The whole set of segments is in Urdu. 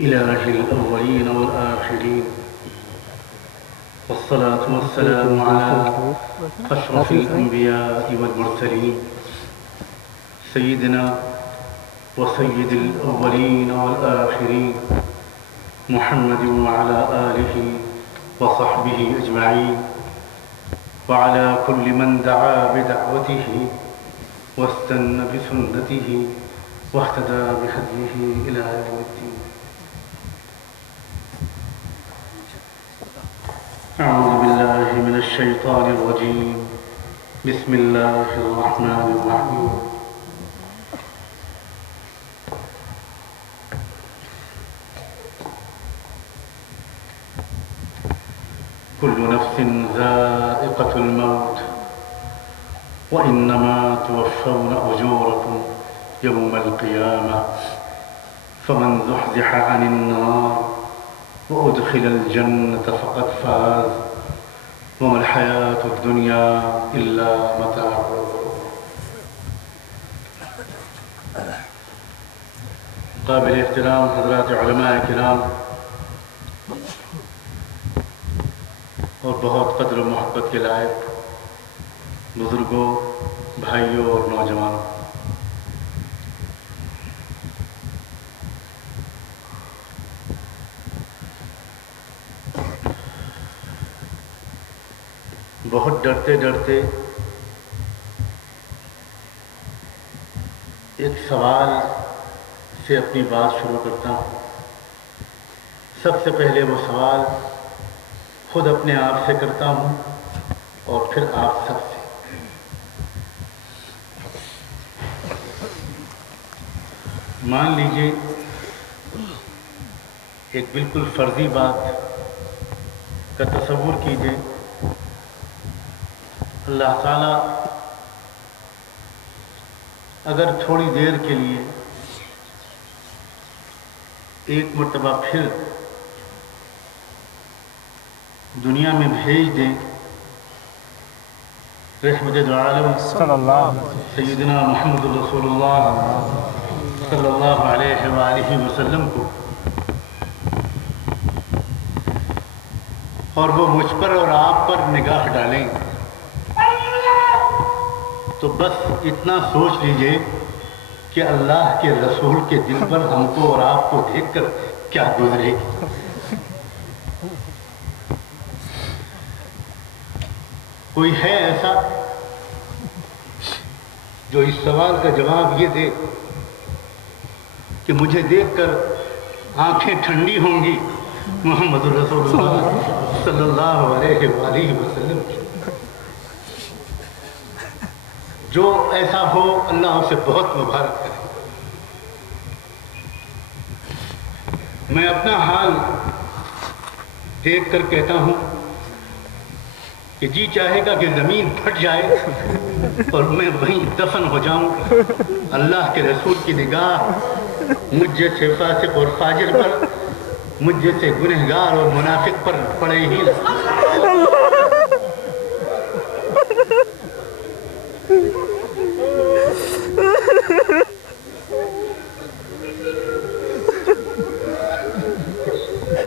إله الأولين والآخرين، والصلاة والسلام على أشرف الأنبياء والمرسلين سيدنا وسيد الأولين والآخرين محمد وعلى آله وصحبه أجمعين، وعلى كل من دعا بدعوته واستنى بسنته واهتدى بهديه إلى يوم الدين. أعوذ بالله من الشيطان الرجيم. بسم الله الرحمن الرحيم. كل نفس ذائقة الموت وإنما توفون أجوركم يوم القيامة فمن زحزح عن النار وأدخل الجنة فقد فاز وما الحياة الدنيا إلا متاع الغرور. قابل احترام حضرات علماء کرام اور بہت قدر و محبت کے لائق بزرگوں، بھائیوں اور نوجوانوں، بہت ڈرتے ڈرتے ایک سوال سے اپنی بات شروع کرتا ہوں. سب سے پہلے وہ سوال خود اپنے آپ سے کرتا ہوں اور پھر آپ سب سے. مان لیجئے ایک بالکل فرضی بات کا تصور کیجئے. اللہ تعالیٰ اگر تھوڑی دیر کے لیے ایک مرتبہ پھر دنیا میں بھیج دیں رحمت العالم سیدنا محمد رسول اللہ صلی اللہ علیہ وآلہ وسلم کو، اور وہ مجھ پر اور آپ پر نگاہ ڈالیں، تو بس اتنا سوچ لیجئے کہ اللہ کے رسول کے دل پر ہم کو اور آپ کو دیکھ کر کیا گزرے گی. کوئی ہے ایسا جو اس سوال کا جواب یہ دے کہ مجھے دیکھ کر آنکھیں ٹھنڈی ہوں گی محمد رسول اللہ صلی اللہ علیہ وآلہ وسلم کی؟ جو ایسا ہو اللہ اسے بہت مبارک کرے. میں اپنا حال دیکھ کر کہتا ہوں کہ جی چاہے گا کہ زمین پھٹ جائے اور میں وہیں دفن ہو جاؤں. اللہ کے رسول کی نگاہ مجھ جیسے فاسق اور فاجر پر، مجھ جیسے گنہگار اور منافق پر پڑے ہی نہ.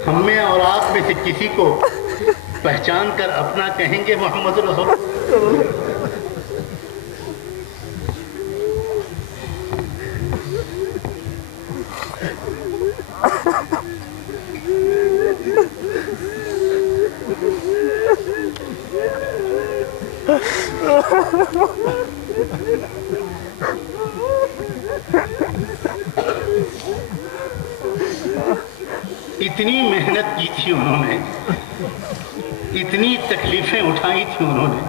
ہم میں اور آپ میں سے کسی کو پہچان کر اپنا کہیں گے محمد رسول؟ اتنی محنت کی تھی انہوں نے، اتنی تکلیفیں اٹھائی تھی انہوں نے،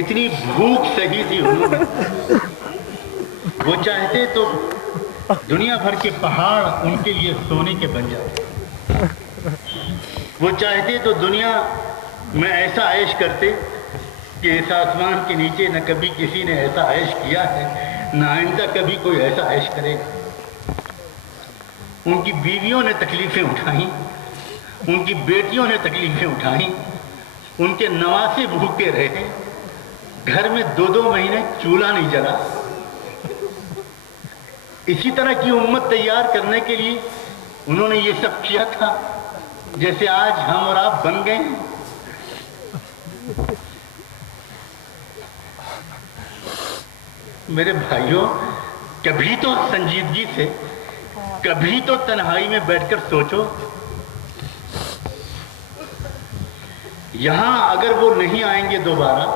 اتنی بھوک سہی تھی انہوں نے. وہ چاہتے تو دنیا بھر کے پہاڑ ان کے لیے سونے کے بن جاتے. وہ چاہتے تو دنیا میں ایسا عیش کرتے کہ اس آسمان کے نیچے نہ کبھی کسی نے ایسا عیش کیا ہے، نہ آئندہ کبھی کوئی ایسا عیش کرے گا. ان کی بیویوں نے تکلیفیں اٹھائیں، ان کی بیٹیوں نے تکلیفیں اٹھائیں، ان کے نواسے بھوکے رہے، گھر میں 2 مہینے چولہا نہیں جلا. اسی طرح کی امت تیار کرنے کے لیے انہوں نے یہ سب کیا تھا جیسے آج ہم اور آپ بن گئے ہیں. میرے بھائیوں، کبھی تو سنجیدگی سے، کبھی تو تنہائی میں بیٹھ کر سوچو، یہاں اگر وہ نہیں آئیں گے دوبارہ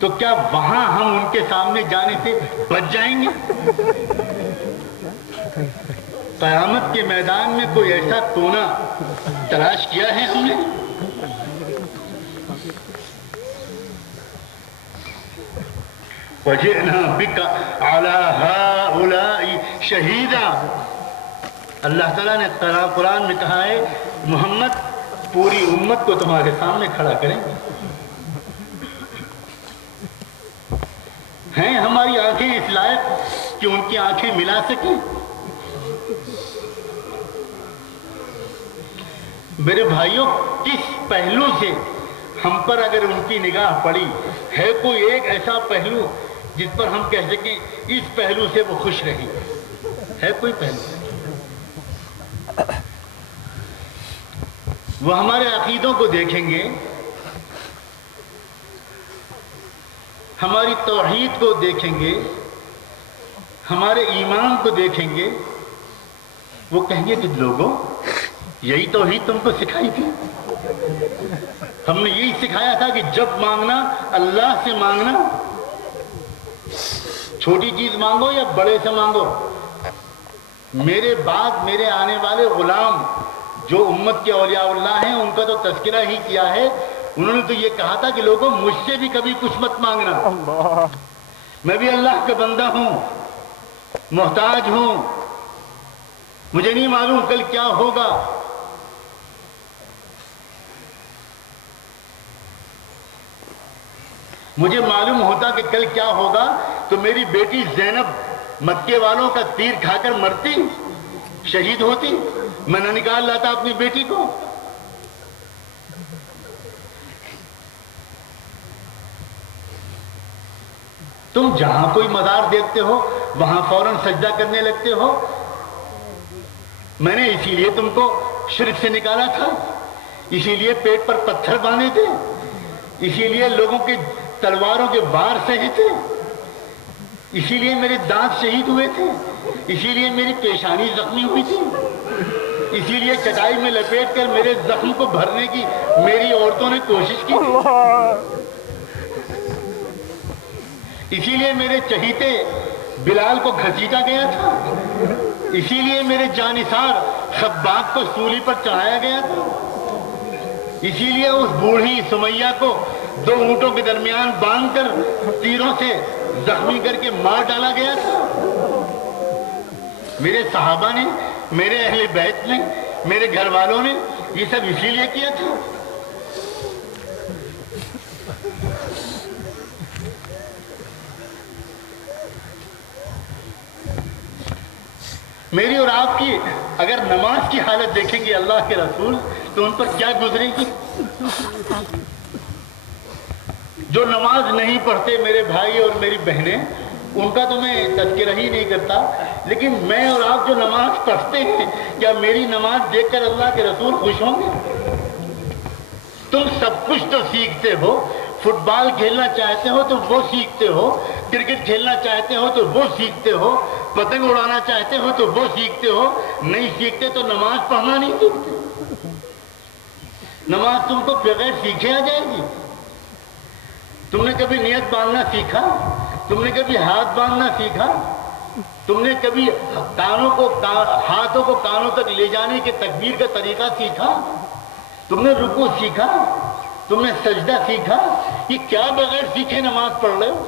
تو کیا وہاں ہم ان کے سامنے جانے سے بچ جائیں گے؟ قیامت کے میدان میں کوئی ایسا کونا تلاش کیا ہے ہم نے؟ وَجِئْنَا بِكَ عَلَىٰ هَٰؤُلَاءِ شَهِيدًا. اللہ تعالیٰ نے قرآن میں کہا ہے محمد پوری امت کو تمہارے سامنے کھڑا کریں گے. ہیں ہماری آنکھیں اس لائق کہ ان کی آنکھیں ملا سکیں؟ میرے بھائیوں، کس پہلو سے ہم پر اگر ان کی نگاہ پڑی ہے، کوئی ایک ایسا پہلو جس پر ہم کہہ سکیں اس پہلو سے وہ خوش رہی ہے؟ کوئی پہلو؟ وہ ہمارے عقیدوں کو دیکھیں گے، ہماری توحید کو دیکھیں گے، ہمارے ایمان کو دیکھیں گے، وہ کہیں گے کہ لوگوں یہی توحید تم کو سکھائی تھی. ہم نے یہی سکھایا تھا کہ جب مانگنا اللہ سے مانگنا، چھوٹی چیز مانگو یا بڑے سے مانگو. میرے بعد میرے آنے والے غلام جو امت کے اولیاء اللہ ہیں ان کا تو تذکرہ ہی کیا ہے. انہوں نے تو یہ کہا تھا کہ لوگوں مجھ سے بھی کبھی کچھ مت مانگنا، میں بھی اللہ کا بندہ ہوں، محتاج ہوں، مجھے نہیں معلوم کل کیا ہوگا. مجھے معلوم ہوتا کہ کل کیا ہوگا تو میری بیٹی زینب مکے والوں کا تیر کھا کر مرتی، شہید ہوتی، میں نہ نکال لاتا اپنی بیٹی کو. تم جہاں کوئی مزار دیکھتے ہو وہاں فوراً سجدہ کرنے لگتے ہو. میں نے اسی لیے تم کو شرک سے نکالا تھا، اسی لیے پیٹ پر پتھر باندھے تھے، اسی لیے لوگوں کے تلواروں کے وار سہے تھے، اسی لیے میرے دانت شہید ہوئے تھے، اسی لیے میری پیشانی زخمی ہوئی تھی، اسی لیے چٹائی میں لپیٹ کر میرے زخم کو بھرنے کی میری عورتوں نے کوشش کی، اسی لیے میرے چہیتے بلال کو گھسیٹا گیا تھا، اسی لیے میرے جانثار خباب کو سولی پر چڑھایا گیا تھا، اسی لیے اس بوڑھی سمیہ کو 2 اونٹوں کے درمیان باندھ کر تیروں سے زخمی کر کے مار ڈالا گیا تھا. میرے صحابہ نے، میرے اہل بیت نے، میرے گھر والوں نے یہ سب اسی لیے کیا تھا. میری اور آپ کی اگر نماز کی حالت دیکھیں گے اللہ کے رسول تو ان پر کیا گزرے گی. جو نماز نہیں پڑھتے میرے بھائی اور میری بہنیں، ان کا تو میں تذکرہ ہی نہیں کرتا، لیکن میں اور آپ جو نماز پڑھتے ہیں کیا میری نماز دیکھ کر اللہ کے رسول خوش ہوں گے؟ تم سب کچھ تو سیکھتے ہو، فٹ بال کھیلنا چاہتے ہو تو وہ سیکھتے ہو، کرکٹ کھیلنا چاہتے ہو تو وہ سیکھتے ہو، پتنگ اڑانا چاہتے ہو تو وہ سیکھتے ہو، نہیں سیکھتے تو نماز پڑھنا نہیں سیکھتے. نماز تم کو بغیر سیکھے آ جائے گی. تم نے کبھی نیت باندھنا سیکھا؟ تم نے کبھی ہاتھ باندھنا سیکھا؟ تم نے کبھی ہاتھوں کو کانوں تک لے جانے کے تکبیر کا طریقہ سیکھا؟ تم نے رکوع سیکھا؟ تم نے سجدہ سیکھا؟ یہ کیا بغیر سیکھے نماز پڑھ رہے ہو؟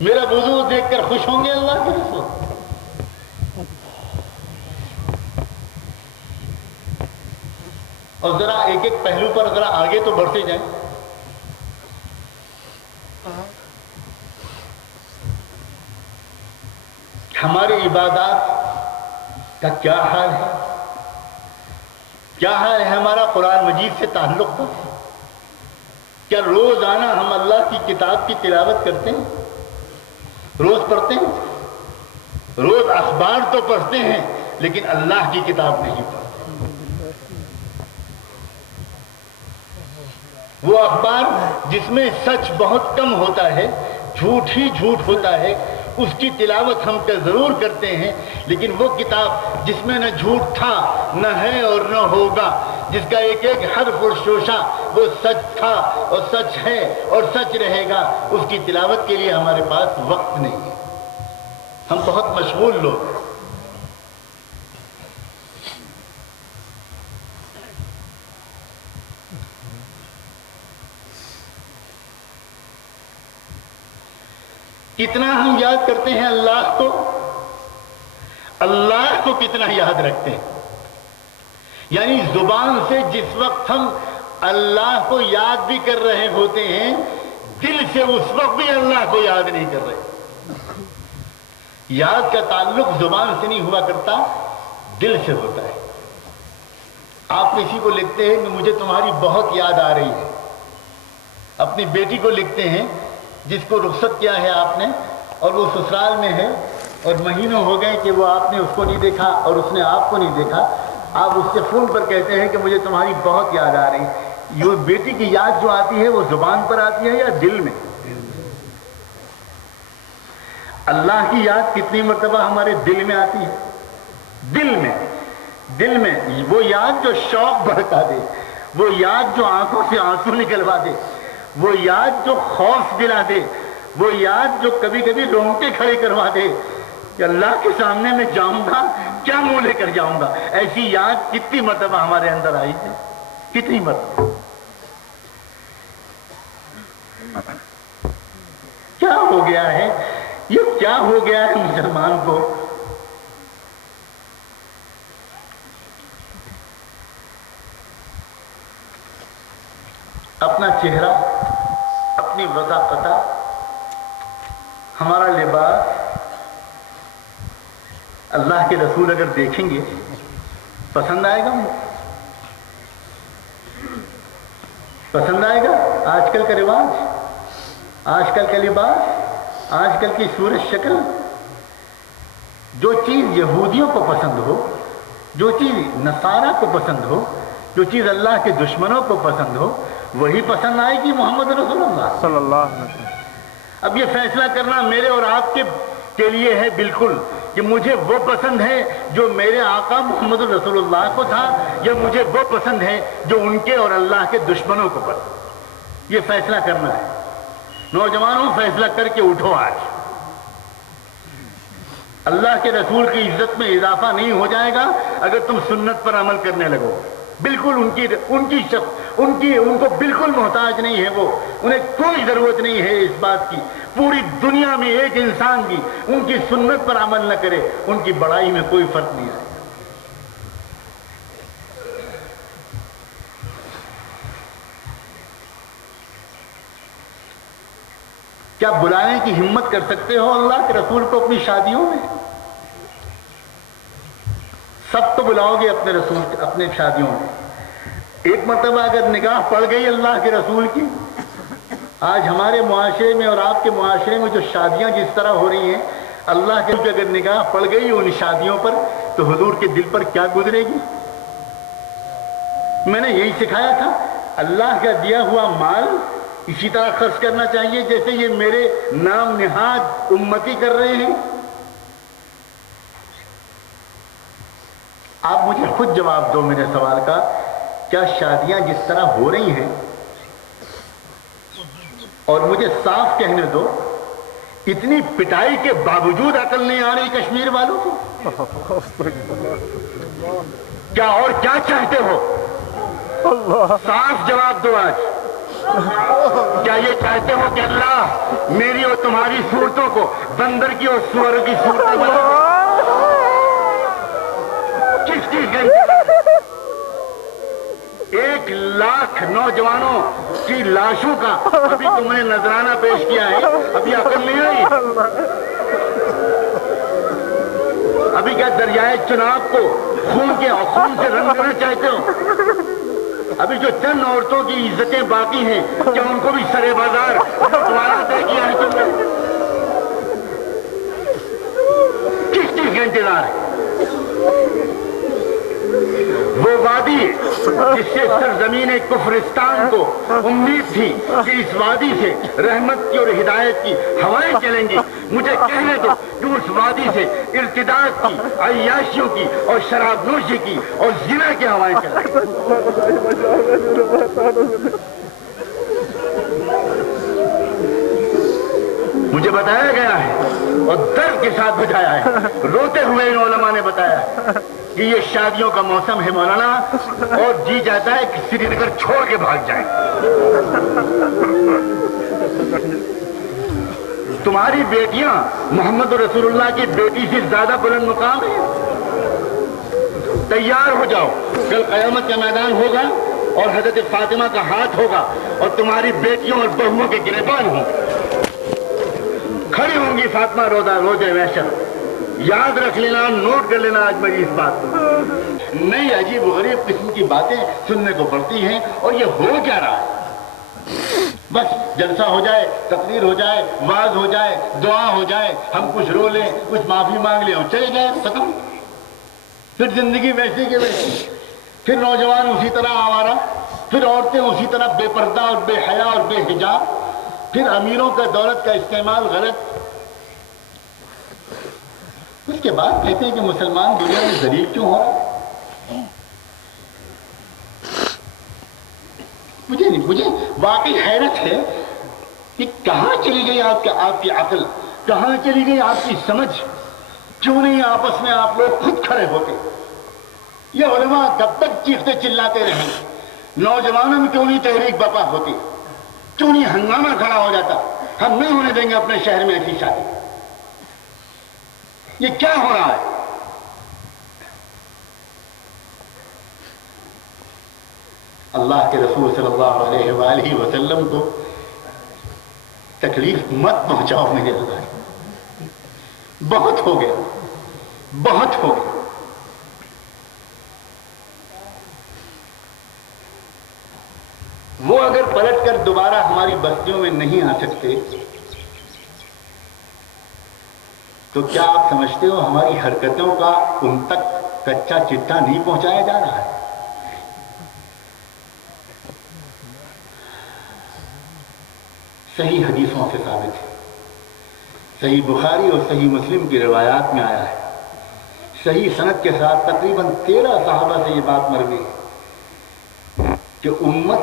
میرا وضو دیکھ کر خوش ہوں گے اللہ کے رسول؟ اور ذرا ایک ایک پہلو پر ذرا آگے تو بڑھتے جائیں. ہماری عبادات کا کیا حال ہے؟ کیا حال ہے ہمارا قرآن مجید سے تعلق کا؟ کیا روزانہ ہم اللہ کی کتاب کی تلاوت کرتے ہیں؟ روز پڑھتے ہیں؟ روز اخبار تو پڑھتے ہیں لیکن اللہ کی کتاب نہیں پڑھتے. وہ اخبار جس میں سچ بہت کم ہوتا ہے، جھوٹ ہی جھوٹ ہوتا ہے، اس کی تلاوت ہم ضرور کرتے ہیں، لیکن وہ کتاب جس میں نہ جھوٹ تھا نہ ہے اور نہ ہوگا، جس کا ایک ایک حرف اور شوشہ وہ سچ تھا اور سچ ہے اور سچ رہے گا، اس کی تلاوت کے لیے ہمارے پاس وقت نہیں ہے. ہم بہت مشغول لوگ ہیں. کتنا ہم یاد کرتے ہیں اللہ کو، اللہ کو کتنا یاد رکھتے ہیں. یعنی زبان سے جس وقت ہم اللہ کو یاد بھی کر رہے ہوتے ہیں، دل سے اس وقت بھی اللہ کو یاد نہیں کر رہے. یاد کا تعلق زبان سے نہیں ہوا کرتا، دل سے ہوتا ہے. آپ کسی کو لکھتے ہیں کہ مجھے تمہاری بہت یاد آ رہی ہے. اپنی بیٹی کو لکھتے ہیں جس کو رخصت کیا ہے آپ نے اور وہ سسرال میں ہے اور مہینوں ہو گئے کہ وہ آپ نے اس کو نہیں دیکھا اور اس نے آپ کو نہیں دیکھا. آپ اس سے فون پر کہتے ہیں کہ مجھے تمہاری بہت یاد آ رہی ہے. یہ بیٹی کی یاد جو آتی ہے وہ زبان پر آتی ہے یا دل میں؟ اللہ کی یاد کتنی مرتبہ ہمارے دل میں آتی ہے؟ دل میں وہ یاد جو شوق بڑھتا دے، وہ یاد جو آنکھوں سے آنسو نکلوا دے، وہ یاد جو خوف دلا دے، وہ یاد جو کبھی کبھی رونگٹے کھڑے کروا دے کہ اللہ کے سامنے میں جاؤں گا کیا منہ لے کر جاؤں گا. ایسی یاد کتنی مرتبہ ہمارے اندر آئی ہے؟ کتنی مرتبہ؟ کیا ہو گیا ہے یہ؟ کیا ہو گیا ہے مسلمان کو؟ اپنا چہرہ، اپنی وضاحت، ہمارا لباس اللہ کے رسول اگر دیکھیں گے پسند آئے گا؟ پسند آئے گا؟ آج کل کا رواج، آج کل کا لباس، آج کل کی صورت شکل، جو چیز یہودیوں کو پسند ہو، جو چیز نصارہ کو پسند ہو، جو چیز اللہ کے دشمنوں کو پسند ہو، وہی پسند آئے گی محمد رسول اللہ صلی اللہ علیہ وسلم. اب یہ فیصلہ کرنا میرے اور آپ کے لیے ہے بالکل کہ مجھے وہ پسند ہے جو میرے آقا محمد رسول اللہ کو تھا، یا مجھے وہ پسند ہے جو ان کے اور اللہ کے دشمنوں کو پسند. یہ فیصلہ کرنا ہے. نوجوانوں فیصلہ کر کے اٹھو. آج اللہ کے رسول کی عزت میں اضافہ نہیں ہو جائے گا اگر تم سنت پر عمل کرنے لگو. بالکل ان کو بالکل محتاج نہیں ہے، وہ انہیں کوئی ضرورت نہیں ہے اس بات کی. پوری دنیا میں ایک انسان بھی ان کی سنت پر عمل نہ کرے، ان کی بڑائی میں کوئی فرق نہیں آئے. کیا بلانے کی ہمت کر سکتے ہو اللہ کے رسول کو اپنی شادیوں میں؟ سب تو بلاؤ گے اپنے رسول اپنے شادیوں میں. ایک مرتبہ اگر نگاہ پڑ گئی اللہ کے رسول کی، آج ہمارے معاشرے میں اور آپ کے معاشرے میں جو شادیاں جس طرح ہو رہی ہیں، اللہ کے اگر نگاہ پڑ گئی ان شادیوں پر تو حضور کے دل پر کیا گزرے گی؟ میں نے یہی سکھایا تھا، اللہ کا دیا ہوا مال اسی طرح خرچ کرنا چاہیے جیسے یہ میرے نام نہاد امتی کر رہے ہیں. آپ مجھے خود جواب دو میرے سوال کا. کیا شادیاں جس طرح ہو رہی ہیں، اور مجھے صاف کہنے دو، اتنی پٹائی کے باوجود عقل نہیں آ رہی کشمیر والوں کو؟ کیا اور کیا چاہتے ہو؟ صاف جواب دو. آج کیا یہ چاہتے ہو کہ اللہ میری اور تمہاری صورتوں کو بندر کی اور سور کی صورتوں بنا؟ کس چیز کے 1,00,000 نوجوانوں کی لاشوں کا ابھی تم نے نذرانہ پیش کیا ہے، ابھی عقل نہیں آئی؟ ابھی کیا دریائے چناب کو خون سے رنگ کرنا چاہتے ہو؟ ابھی جو چند عورتوں کی عزتیں باقی ہیں کیا ان کو بھی سرے بازار دوبارہ طے کیا ہے تم نے؟ کس کنارے، وہ وادی جس سے سرزمین کفرستان کو امید تھی کہ اس وادی سے رحمت کی اور ہدایت کی ہوائیں چلیں گی، مجھے کہنے دو کہ اس وادی سے ارتداد کی، عیاشیوں کی اور شراب نوشی کی اور زنا کی ہوائیں چلیں گی۔ مجھے بتایا گیا ہے اور درد کے ساتھ بتایا ہے، روتے ہوئے ان علماء نے بتایا ہے کہ یہ شادیوں کا موسم ہے مولانا، اور جی چاہتا ہے کہ سری نگر چھوڑ کے بھاگ جائیں۔ تمہاری بیٹیاں محمد رسول اللہ کی بیٹی سے زیادہ بلند مقام ہے۔ تیار ہو جاؤ، کل قیامت کا میدان ہوگا اور حضرت فاطمہ کا ہاتھ ہوگا اور تمہاری بیٹیوں اور بہوؤں کے گریبان ہوں، کھڑی ہوں گی فاطمہ روزے محشر۔ یاد رکھ لینا، نوٹ کر لینا آج میری اس بات کو۔ نئی عجیب و غریب قسم کی باتیں سننے کو پڑتی ہیں، اور یہ ہو کیا رہا ہے؟ بس جلسہ ہو جائے، تقریر ہو جائے، واز ہو جائے، دعا ہو جائے، ہم کچھ رو لیں، کچھ معافی مانگ لیں اور چلے جائیں، ختم۔ پھر زندگی ویسی کے ویسی، پھر نوجوان اسی طرح آوارہ، پھر عورتیں اسی طرح بے پردہ اور بے حیا اور بے حجاب، پھر امیروں کا دولت کا استعمال غلط۔ اس کے بعد کہتے ہیں کہ مسلمان دنیا میں ذلیل کیوں ہو رہا؟ مجھے واقعی حیرت ہے کہ کہاں چلی گئی آپ کی عقل، کہاں چلی گئی آپ کی سمجھ؟ کیوں نہیں آپس میں آپ لوگ خود کھڑے ہوتے؟ یہ علماء کب تک چیختے چلاتے رہیں؟ نوجوانوں میں کیوں نہیں تحریک برپا ہوتی؟ کیوں نہیں ہنگامہ کھڑا ہو جاتا؟ ہم نہیں ہونے دیں گے اپنے شہر میں ایسی شادی۔ یہ کیا ہو رہا ہے؟ اللہ کے رسول صلی اللہ علیہ وآلہ وسلم کو تکلیف مت پہنچاؤ میرے اللہ، بہت ہو گیا، بہت ہو گیا۔ وہ اگر پلٹ کر دوبارہ ہماری بستیوں میں نہیں آ سکتے تو کیا آپ سمجھتے ہو ہماری حرکتوں کا ان تک کچا چٹا نہیں پہنچایا جا رہا ہے؟ صحیح حدیثوں سے ثابت ہے، صحیح بخاری اور صحیح مسلم کی روایات میں آیا ہے، صحیح سند کے ساتھ تقریباً 13 صحابہ سے یہ بات مروی ہے کہ امت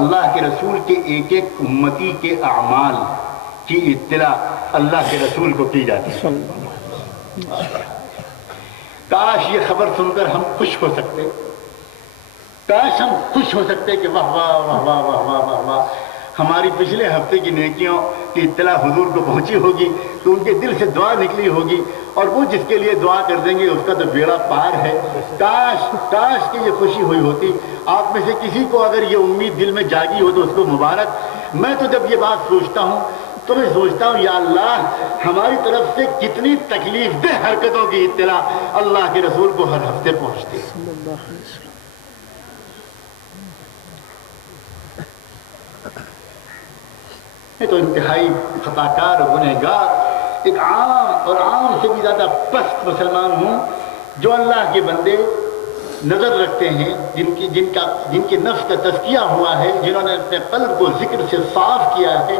اللہ کے رسول کے ایک ایک امتی کے اعمال کی اطلاع اللہ کے رسول کو کی جاتی ہے۔ کاش یہ خبر سن کر ہم خوش ہو سکتے، کاش ہم خوش ہو سکتے کہ واہ واہ واہ واہ واہ واہ واہ واہ، ہماری پچھلے ہفتے کی نیکیوں کی اطلاع حضور کو پہنچی ہوگی تو ان کے دل سے دعا نکلی ہوگی، اور وہ جس کے لیے دعا کر دیں گے اس کا تو بیڑا پار ہے۔ کاش کاش کہ یہ خوشی ہوئی ہوتی۔ آپ میں سے کسی کو اگر یہ امید دل میں جاگی ہو تو اس کو مبارک۔ میں تو جب یہ بات سوچتا ہوں تو میں سوچتا ہوں یا اللہ، ہماری طرف سے کتنی تکلیف دہ حرکتوں کی اطلاع اللہ کے رسول کو ہر ہفتے پہنچتی ہے۔ تو انتہائی خطاکار اور گنہگار ایک عام اور عام سے بھی زیادہ پست مسلمان ہوں جو اللہ کے بندے نظر رکھتے ہیں، جن کے نفس کا تزکیہ ہوا ہے، جنہوں نے اپنے قلب کو ذکر سے صاف کیا ہے،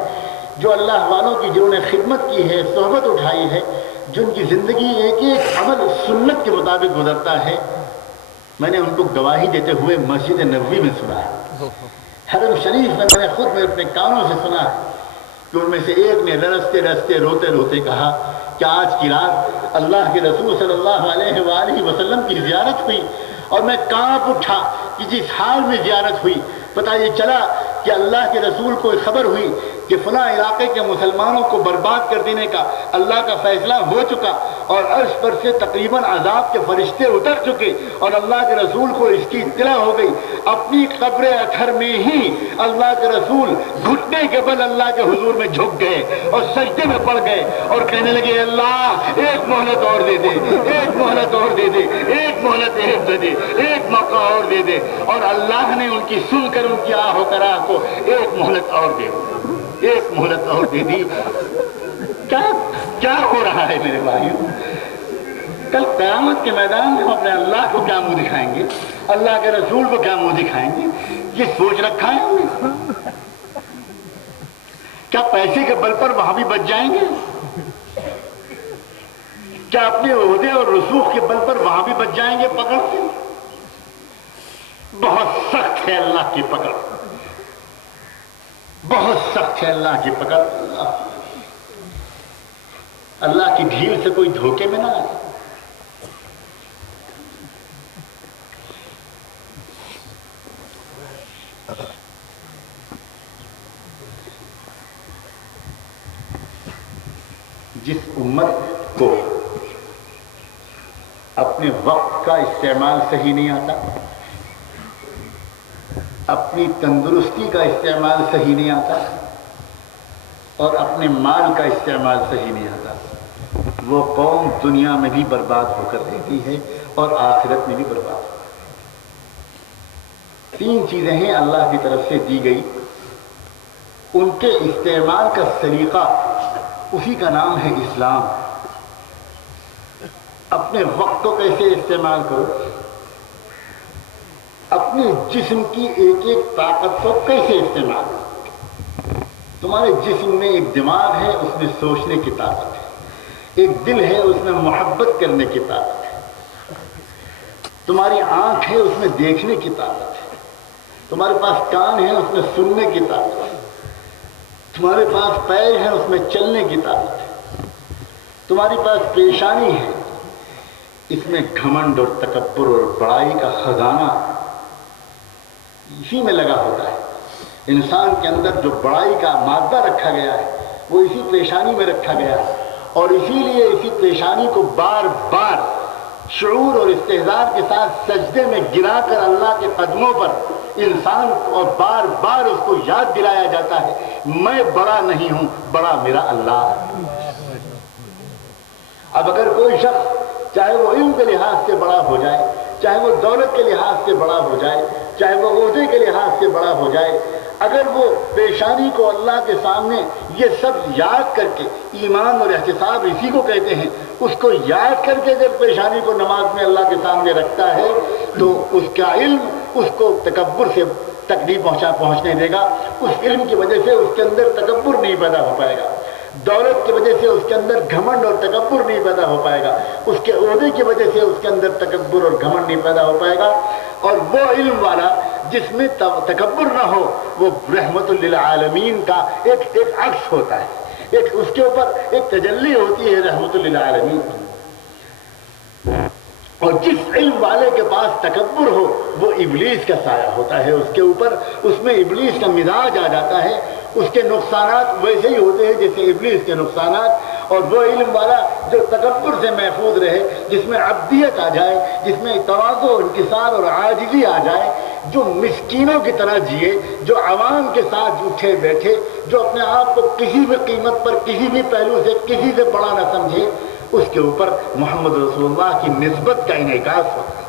جو اللہ والوں کی جنہوں نے خدمت کی ہے، صحبت اٹھائی ہے، جن کی زندگی ایک ایک عمل سنت کے مطابق گزرتا ہے۔ میں نے ان کو گواہی دیتے ہوئے مسجد نبوی میں سنا ہے، حرم شریف میں میں نے خود میں اپنے کانوں سے سنا ہے کہ ان میں سے ایک نے رستے رستے روتے روتے کہا کہ آج کی رات اللہ کے رسول صلی اللہ علیہ وآلہ وسلم کی زیارت ہوئی اور میں کانپ اٹھا کہ جس حال میں زیارت ہوئی پتہ یہ چلا کہ اللہ کے رسول کو خبر ہوئی کہ فلاں علاقے کے مسلمانوں کو برباد کر دینے کا اللہ کا فیصلہ ہو چکا اور عرش پر سے تقریباً عذاب کے فرشتے اتر چکے اور اللہ کے رسول کو اس کی اطلاع ہو گئی۔ اپنی قبر اطہر میں ہی اللہ کے رسول گھٹنے کے بل اللہ کے حضور میں جھک گئے اور سجدے میں پڑ گئے اور کہنے لگے اللہ ایک مہلت اور دے دے، ایک مہلت اور دے دے، ایک مہلت دے دے، ایک موقع اور دے دے، اور اللہ نے ان کی سن کر ان کی آہ و کراہ کو ایک مہلت اور دے دی، ایک مہلت اور دے دی۔ کیا ہو رہا ہے میرے بھائیوں؟ کل قیامت کے میدان میں ہم اپنے اللہ کو کیا منہ دکھائیں گے، اللہ کے رسول کو کیا منہ دکھائیں گے، یہ سوچ رکھا ہے ہم نے؟ کیا پیسے کے بل پر وہاں بھی بچ جائیں گے؟ کیا اپنے عہدے اور رسوخ کے بل پر وہاں بھی بچ جائیں گے پکڑ سے؟ بہت سخت ہے اللہ کی پکڑ، بہت سخت ہے اللہ کی پکڑ۔ اللہ کی ڈھیل سے کوئی دھوکے میں نہ آئے۔ جس امت کو اپنے وقت کا استعمال صحیح نہیں آتا، اپنی تندرستی کا استعمال صحیح نہیں آتا اور اپنے مال کا استعمال صحیح نہیں آتا، وہ قوم دنیا میں بھی برباد ہو کر رہتی ہے اور آخرت میں بھی برباد ہو۔ تین چیزیں ہیں اللہ کی طرف سے دی گئی، ان کے استعمال کا طریقہ اسی کا نام ہے اسلام۔ اپنے وقت کو کیسے استعمال کرو، اپنے جسم کی ایک ایک طاقت کو کیسے استعمال کرو۔ تمہارے جسم میں ایک دماغ ہے، اس میں سوچنے کی طاقت ہے، ایک دل ہے، اس میں محبت کرنے کی طاقت ہے، تمہاری آنکھ ہے، اس میں دیکھنے کی طاقت ہے، تمہارے پاس کان ہے، اس میں سننے کی طاقت ہے، تمہارے پاس پیر ہے، اس میں چلنے کی طاقت ہے، تمہاری پاس پیشانی ہے، اس میں گھمنڈ اور تکبر اور بڑائی کا خزانہ اسی میں لگا ہوتا ہے۔ انسان کے اندر جو بڑائی کا مادہ رکھا گیا ہے وہ اسی پیشانی میں رکھا گیا ہے، اور اسی لیے اسی پیشانی کو بار بار شعور اور استحضار کے ساتھ سجدے میں گرا کر اللہ کے قدموں پر انسان اور بار بار اس کو یاد دلایا جاتا ہے، میں بڑا نہیں ہوں، بڑا میرا اللہ ہے۔ اب اگر کوئی شخص چاہے وہ علم کے لحاظ سے بڑا ہو جائے، چاہے وہ دولت کے لحاظ سے بڑا ہو جائے، چاہے وہ عہدے کے لحاظ سے بڑا ہو جائے، اگر وہ پیشانی کو اللہ کے سامنے یہ سب یاد کر کے، ایمان اور احتساب اسی کو کہتے ہیں، اس کو یاد کر کے اگر پیشانی کو نماز میں اللہ کے سامنے رکھتا ہے تو اس کا علم اس کو تکبر سے تک نہیں پہنچنے دے گا۔ اس علم کی وجہ سے اس کے اندر تکبر نہیں پیدا ہو پائے گا، دولت کی وجہ سے اس کے اندر گھمنڈ اور تکبر نہیں پیدا ہو پائے گا، اس کے عہدے کی وجہ سے اس کے اندر تکبر اور گھمنڈ نہیں پیدا ہو پائے گا۔ اور وہ علم والا جس میں تکبر نہ ہو، وہ رحمت للعالمین کا ایک عکس ہوتا ہے، اس کے اوپر ایک تجلی ہوتی ہے رحمت للعالمین۔ اور جس علم والے کے پاس تکبر ہو وہ ابلیس کا سایہ ہوتا ہے، اس کے اوپر، اس میں ابلیس کا مزاج آ جاتا ہے، اس کے نقصانات ویسے ہی ہوتے ہیں جیسے ابلیس کے نقصانات۔ اور وہ علم والا جو تکبر سے محفوظ رہے، جس میں عبدیت آ جائے، جس میں تواضع، انکسار اور عاجزی آ جائے، جو مسکینوں کی طرح جیے، جو عوام کے ساتھ اٹھے بیٹھے، جو اپنے آپ کو کسی بھی قیمت پر، کسی بھی پہلو سے کسی سے بڑا نہ سمجھے، اس کے اوپر محمد رسول اللہ کی نسبت کا انعکاس ہوتا ہے۔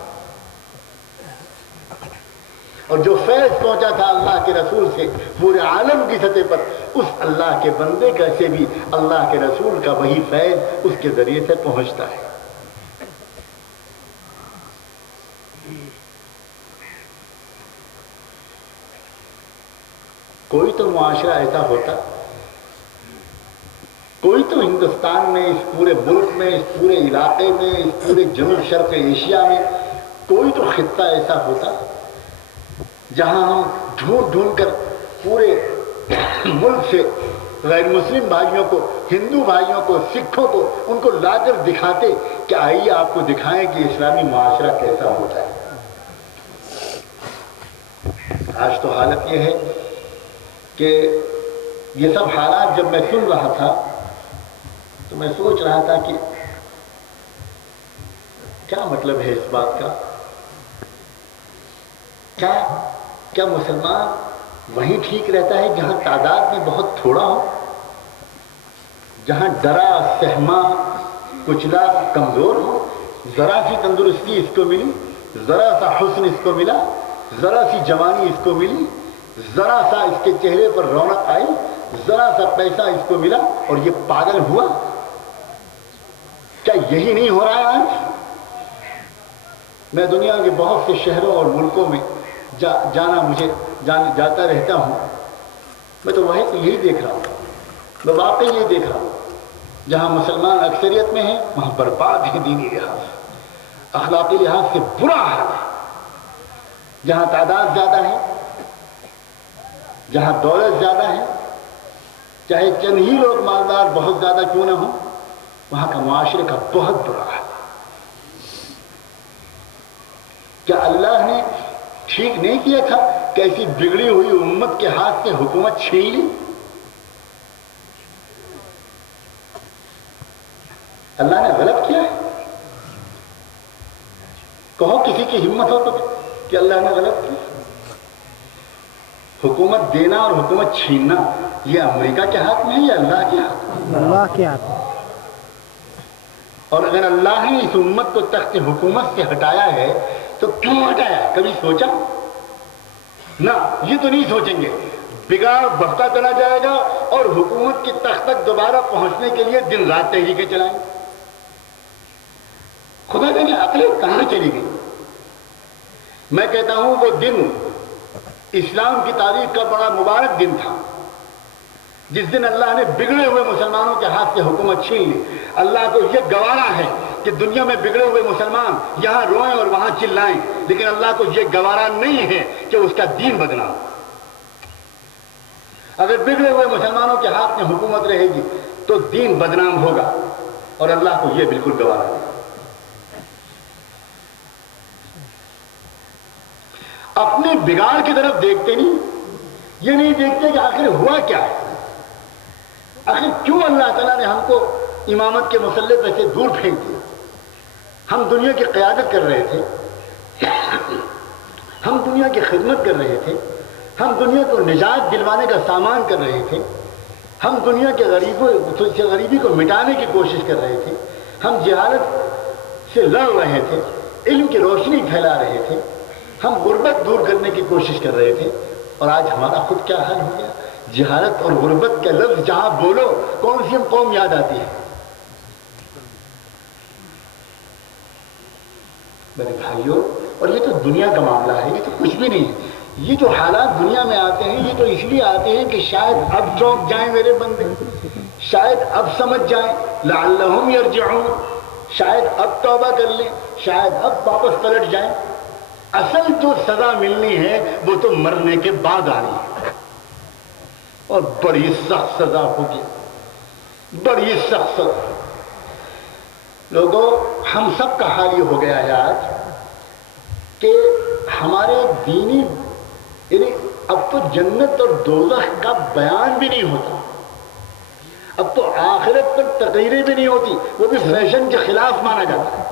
اور جو فیض پہنچا تھا اللہ کے رسول سے پورے عالم کی سطح پر، اس اللہ کے بندے کا سے بھی اللہ کے رسول کا وہی فیض اس کے ذریعے سے پہنچتا ہے۔ کوئی تو معاشرہ ایسا ہوتا، کوئی تو ہندوستان میں، اس پورے ملک میں، اس پورے علاقے میں، اس پورے جنوب شرق ایشیا میں کوئی تو خطہ ایسا ہوتا جہاں ہم ڈھونڈ ڈھونڈ کر پورے ملک سے غیر مسلم بھائیوں کو، ہندو بھائیوں کو، سکھوں کو، ان کو لا کر دکھاتے کہ آئیے آپ کو دکھائیں کہ اسلامی معاشرہ کیسا ہوتا ہے۔ آج تو حالت یہ ہے کہ یہ سب حالات جب میں سن رہا تھا تو میں سوچ رہا تھا کہ کیا مطلب ہے اس بات کا؟ کیا مسلمان وہیں ٹھیک رہتا ہے جہاں تعداد میں بہت تھوڑا ہو، جہاں ڈرا، سہما، کچلا، کمزور ہو، ذرا سی تندرستی اس کو ملی، ذرا سا حسن اس کو ملا، ذرا سی جوانی اس کو ملی، ذرا سا اس کے چہرے پر رونق آئی، ذرا سا پیسہ اس کو ملا اور یہ پاگل ہوا؟ کیا یہی نہیں ہو رہا ہے آج؟ میں دنیا کے بہت سے شہروں اور ملکوں میں جاتا رہتا ہوں. میں تو یہی دیکھ رہا ہوں، میں واقعی یہ دیکھ رہا ہوں، جہاں مسلمان اکثریت میں ہیں وہاں برباد ہے دینی لحاظ سے، اخلاقی لحاظ سے برا حال ہے. جہاں تعداد زیادہ ہے، جہاں دولت زیادہ ہے، چاہے چند ہی لوگ مالدار بہت زیادہ کیوں نہ ہوں، وہاں کا معاشرے کا بہت برا حال ہے. کیا اللہ نے ٹھیک نہیں کیا تھا کہ ایسی بگڑی ہوئی امت کے ہاتھ سے حکومت چھین لی؟ اللہ نے غلط کیا ہے؟ کہو کسی کی ہمت ہو تو کہ اللہ نے غلط کیا. حکومت دینا اور حکومت چھیننا یہ امریکہ کے ہاتھ میں ہے یا اللہ کے ہاتھ میں؟ اللہ کے ہاتھ میں. اور اگر اللہ نے اس امت کو تخت حکومت سے ہٹایا ہے تو کیوں ہٹایا ہے؟ کبھی سوچا؟ نہ، یہ تو نہیں سوچیں گے. بگاڑ بڑھتا چلا جائے گا اور حکومت کی تخت تک دوبارہ پہنچنے کے لیے دن رات تحریکیں چلائیں. خدا جانے عقلیں کہاں چلی گئی. میں کہتا ہوں وہ دن اسلام کی تاریخ کا بڑا مبارک دن تھا جس دن اللہ نے بگڑے ہوئے مسلمانوں کے ہاتھ سے حکومت چھین لی. اللہ کو یہ گوارا ہے کہ دنیا میں بگڑے ہوئے مسلمان یہاں روئیں اور وہاں چلائیں، لیکن اللہ کو یہ گوارا نہیں ہے کہ اس کا دین بدنام. اگر بگڑے ہوئے مسلمانوں کے ہاتھ میں حکومت رہے گی تو دین بدنام ہوگا، اور اللہ کو یہ بالکل گوارا ہے. اپنے بگاڑ کی طرف دیکھتے نہیں، یہ نہیں دیکھتے کہ آخر ہوا کیا ہے، آخر کیوں اللہ تعالیٰ نے ہم کو امامت کے مسلح پہ سے دور پھینک دیا. ہم دنیا کی قیادت کر رہے تھے، ہم دنیا کی خدمت کر رہے تھے، ہم دنیا کو نجات دلوانے کا سامان کر رہے تھے، ہم دنیا کے غریبی کو مٹانے کی کوشش کر رہے تھے، ہم جہالت سے لڑ رہے تھے، علم کی روشنی پھیلا رہے تھے، ہم غربت دور کرنے کی کوشش کر رہے تھے. اور آج ہمارا خود کیا حال ہو گیا؟ جہالت اور غربت کا لفظ جہاں بولو کون سی ہم قوم یاد آتی ہے؟ میرے بھائیوں، اور یہ تو دنیا کا معاملہ ہے، یہ تو کچھ بھی نہیں ہے. یہ جو حالات دنیا میں آتے ہیں یہ تو اس لیے آتے ہیں کہ شاید اب چونک جائیں میرے بندے، شاید اب سمجھ جائیں، لعلہم یرجعون، شاید اب توبہ کر لیں، شاید اب واپس پلٹ جائیں. اصل جو سزا ملنی ہے وہ تو مرنے کے بعد آنی ہے، اور بڑی سخت سزا ہوگی، بڑی سخت سزا. لوگوں، ہم سب کا حال یہ ہو گیا ہے آج کہ ہمارے دینی، یعنی اب تو جنت اور دوزخ کا بیان بھی نہیں ہوتا، اب تو آخرت پر تقریریں بھی نہیں ہوتی، وہ بھی فیشن کے خلاف مانا جاتا ہے.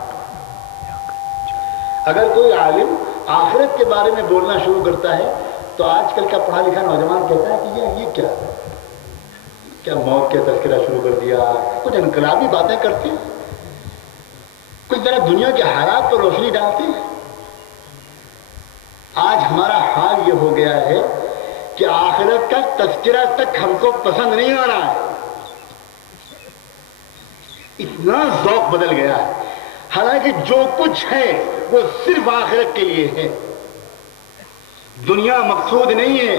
اگر کوئی عالم آخرت کے بارے میں بولنا شروع کرتا ہے تو آج کل کا پڑھا لکھا نوجوان کہتا ہے کہ یہ کیا موت کا تذکرہ شروع کر دیا، کچھ انقلابی باتیں کرتے ہیں، کچھ ذرا دنیا کے حالات پر روشنی ڈالتے ہیں. آج ہمارا حال یہ ہو گیا ہے کہ آخرت کا تذکرہ تک ہم کو پسند نہیں آ رہا ہے، اتنا ذوق بدل گیا ہے. حالانکہ جو کچھ ہے وہ صرف آخرت کے لیے ہے. دنیا مقصود نہیں ہے،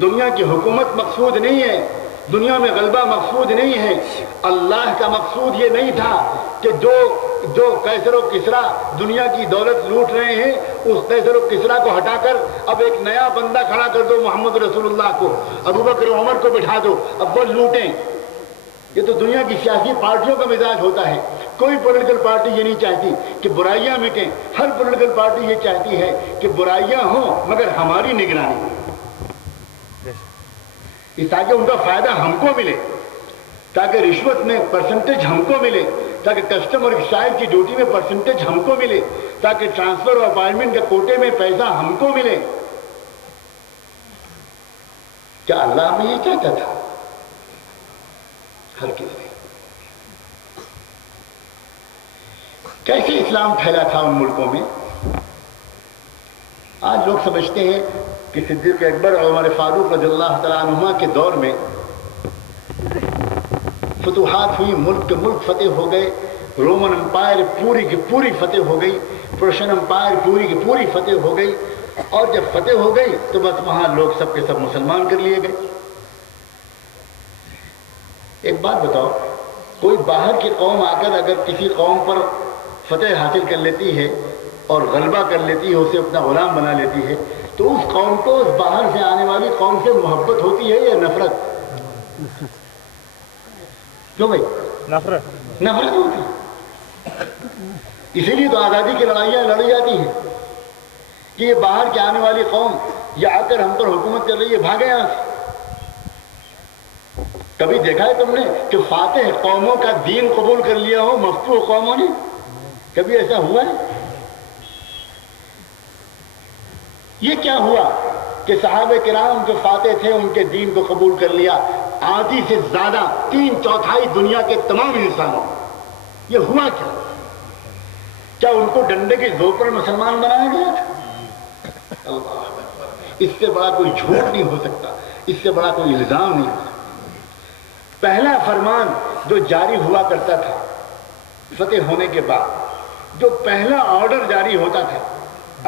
دنیا کی حکومت مقصود نہیں ہے، دنیا میں غلبہ مقصود نہیں ہے. اللہ کا مقصود یہ نہیں تھا کہ جو قیصر و کسریٰ دنیا کی دولت لوٹ رہے ہیں اس قیصر و کسریٰ کو ہٹا کر اب ایک نیا بندہ کھڑا کر دو، محمد رسول اللہ کو، ابوبکر عمر کو بٹھا دو، اب وہ لوٹیں. یہ تو دنیا کی سیاسی پارٹیوں کا مزاج ہوتا ہے. کوئی پولیٹیکل پارٹی یہ نہیں چاہتی کہ برائیاں مٹیں، ہر پولیٹیکل پارٹی یہ چاہتی ہے کہ برائیاں ہوں مگر ہماری نگرانی، تاکہ ان کا فائدہ ہم کو ملے، تاکہ رشوت میں پرسنٹیج ہم کو ملے، تاکہ کسٹمر ایکسائز کی ڈیوٹی میں پرسنٹیج ہم کو ملے، تاکہ ٹرانسفر اور اپائنٹمنٹ کے کوٹے میں پیسہ ہم کو ملے. کیا اللہ میں یہ چاہتا تھا؟ ہر کسی نے. کیسے اسلام پھیلا تھا ان ملکوں میں؟ آج لوگ سمجھتے ہیں کہ صدیق اکبر اور عمر فاروق رضی اللہ تعالیٰ عنہما کے دور میں فتوحات ہوئی، ملک کے ملک فتح ہو گئے، رومن امپائر پوری کی پوری فتح ہو گئی، پرشین امپائر پوری کی پوری فتح ہو گئی، اور جب فتح ہو گئی تو بس وہاں لوگ سب کے سب مسلمان کر لیے گئے۔ ایک بات بتاؤ، کوئی باہر کی قوم آ کر اگر کسی قوم پر فتح حاصل کر لیتی ہے اور غلبہ کر لیتی ہے، اسے اپنا غلام بنا لیتی ہے، تو اس قوم کو اس باہر سے آنے والی قوم سے محبت ہوتی ہے یا نفرت؟ کیوں بھائی؟ نفرت ہوتی ہے۔ اسی لیے تو آزادی کی لڑائیاں لڑی جاتی ہیں کہ یہ باہر کے آنے والی قوم یہ آ کر ہم پر حکومت کر رہی ہے، بھاگے یہاں سے۔ کبھی دیکھا ہے تم نے کہ فاتح قوموں کا دین قبول کر لیا ہو مفتوح قوموں نے؟ کبھی ایسا ہوا ہے؟ یہ کیا ہوا کہ صحابہ کرام جو فاتح تھے ان کے دین کو قبول کر لیا، آدھی سے زیادہ 3/4 دنیا کے تمام انسانوں، یہ ہوا کیا؟ کیا ان کو ڈنڈے کے زور پر مسلمان بنایا گیا تھا؟ اس سے بڑا کوئی جھوٹ نہیں ہو سکتا، اس سے بڑا کوئی الزام نہیں ہو سکتا۔ پہلا فرمان جو جاری ہوا کرتا تھا فتح ہونے کے بعد، جو پہلا آرڈر جاری ہوتا تھا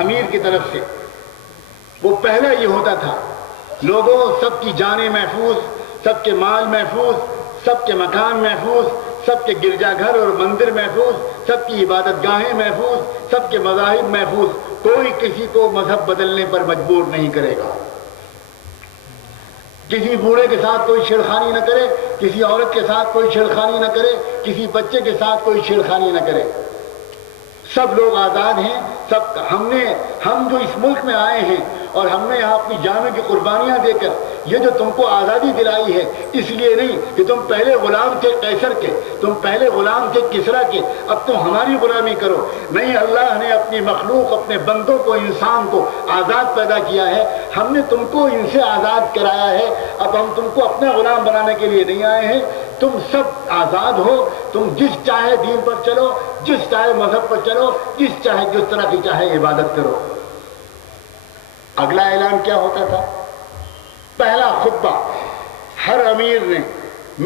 امیر کی طرف سے، وہ پہلا یہ ہوتا تھا، لوگوں سب کی جانیں محفوظ، سب کے مال محفوظ، سب کے مکان محفوظ، سب کے گرجا گھر اور مندر محفوظ، سب کی عبادت گاہیں محفوظ، سب کے مذاہب محفوظ، کوئی کسی کو مذہب بدلنے پر مجبور نہیں کرے گا۔ کسی بوڑھے کے ساتھ کوئی چھیڑخانی نہ کرے، کسی عورت کے ساتھ کوئی چھیڑخانی نہ کرے، کسی بچے کے ساتھ کوئی چھیڑخانی نہ کرے، سب لوگ آزاد ہیں۔ ہم جو اس ملک میں آئے ہیں اور ہم نے یہاں اپنی جانوں کی قربانیاں دے کر یہ جو تم کو آزادی دلائی ہے، اس لیے نہیں کہ تم پہلے غلام تھے قیصر کے، تم پہلے غلام تھے کسریٰ کے، اب تم ہماری غلامی کرو۔ نہیں، اللہ نے اپنی مخلوق، اپنے بندوں کو، انسان کو آزاد پیدا کیا ہے، ہم نے تم کو ان سے آزاد کرایا ہے، اب ہم تم کو اپنا غلام بنانے کے لیے نہیں آئے ہیں۔ تم سب آزاد ہو، تم جس چاہے دین پر چلو، جس چاہے مذہب پر چلو، جس طرح کی چاہے عبادت کرو۔ اگلا اعلان کیا ہوتا تھا؟ پہلا خطبہ ہر امیر نے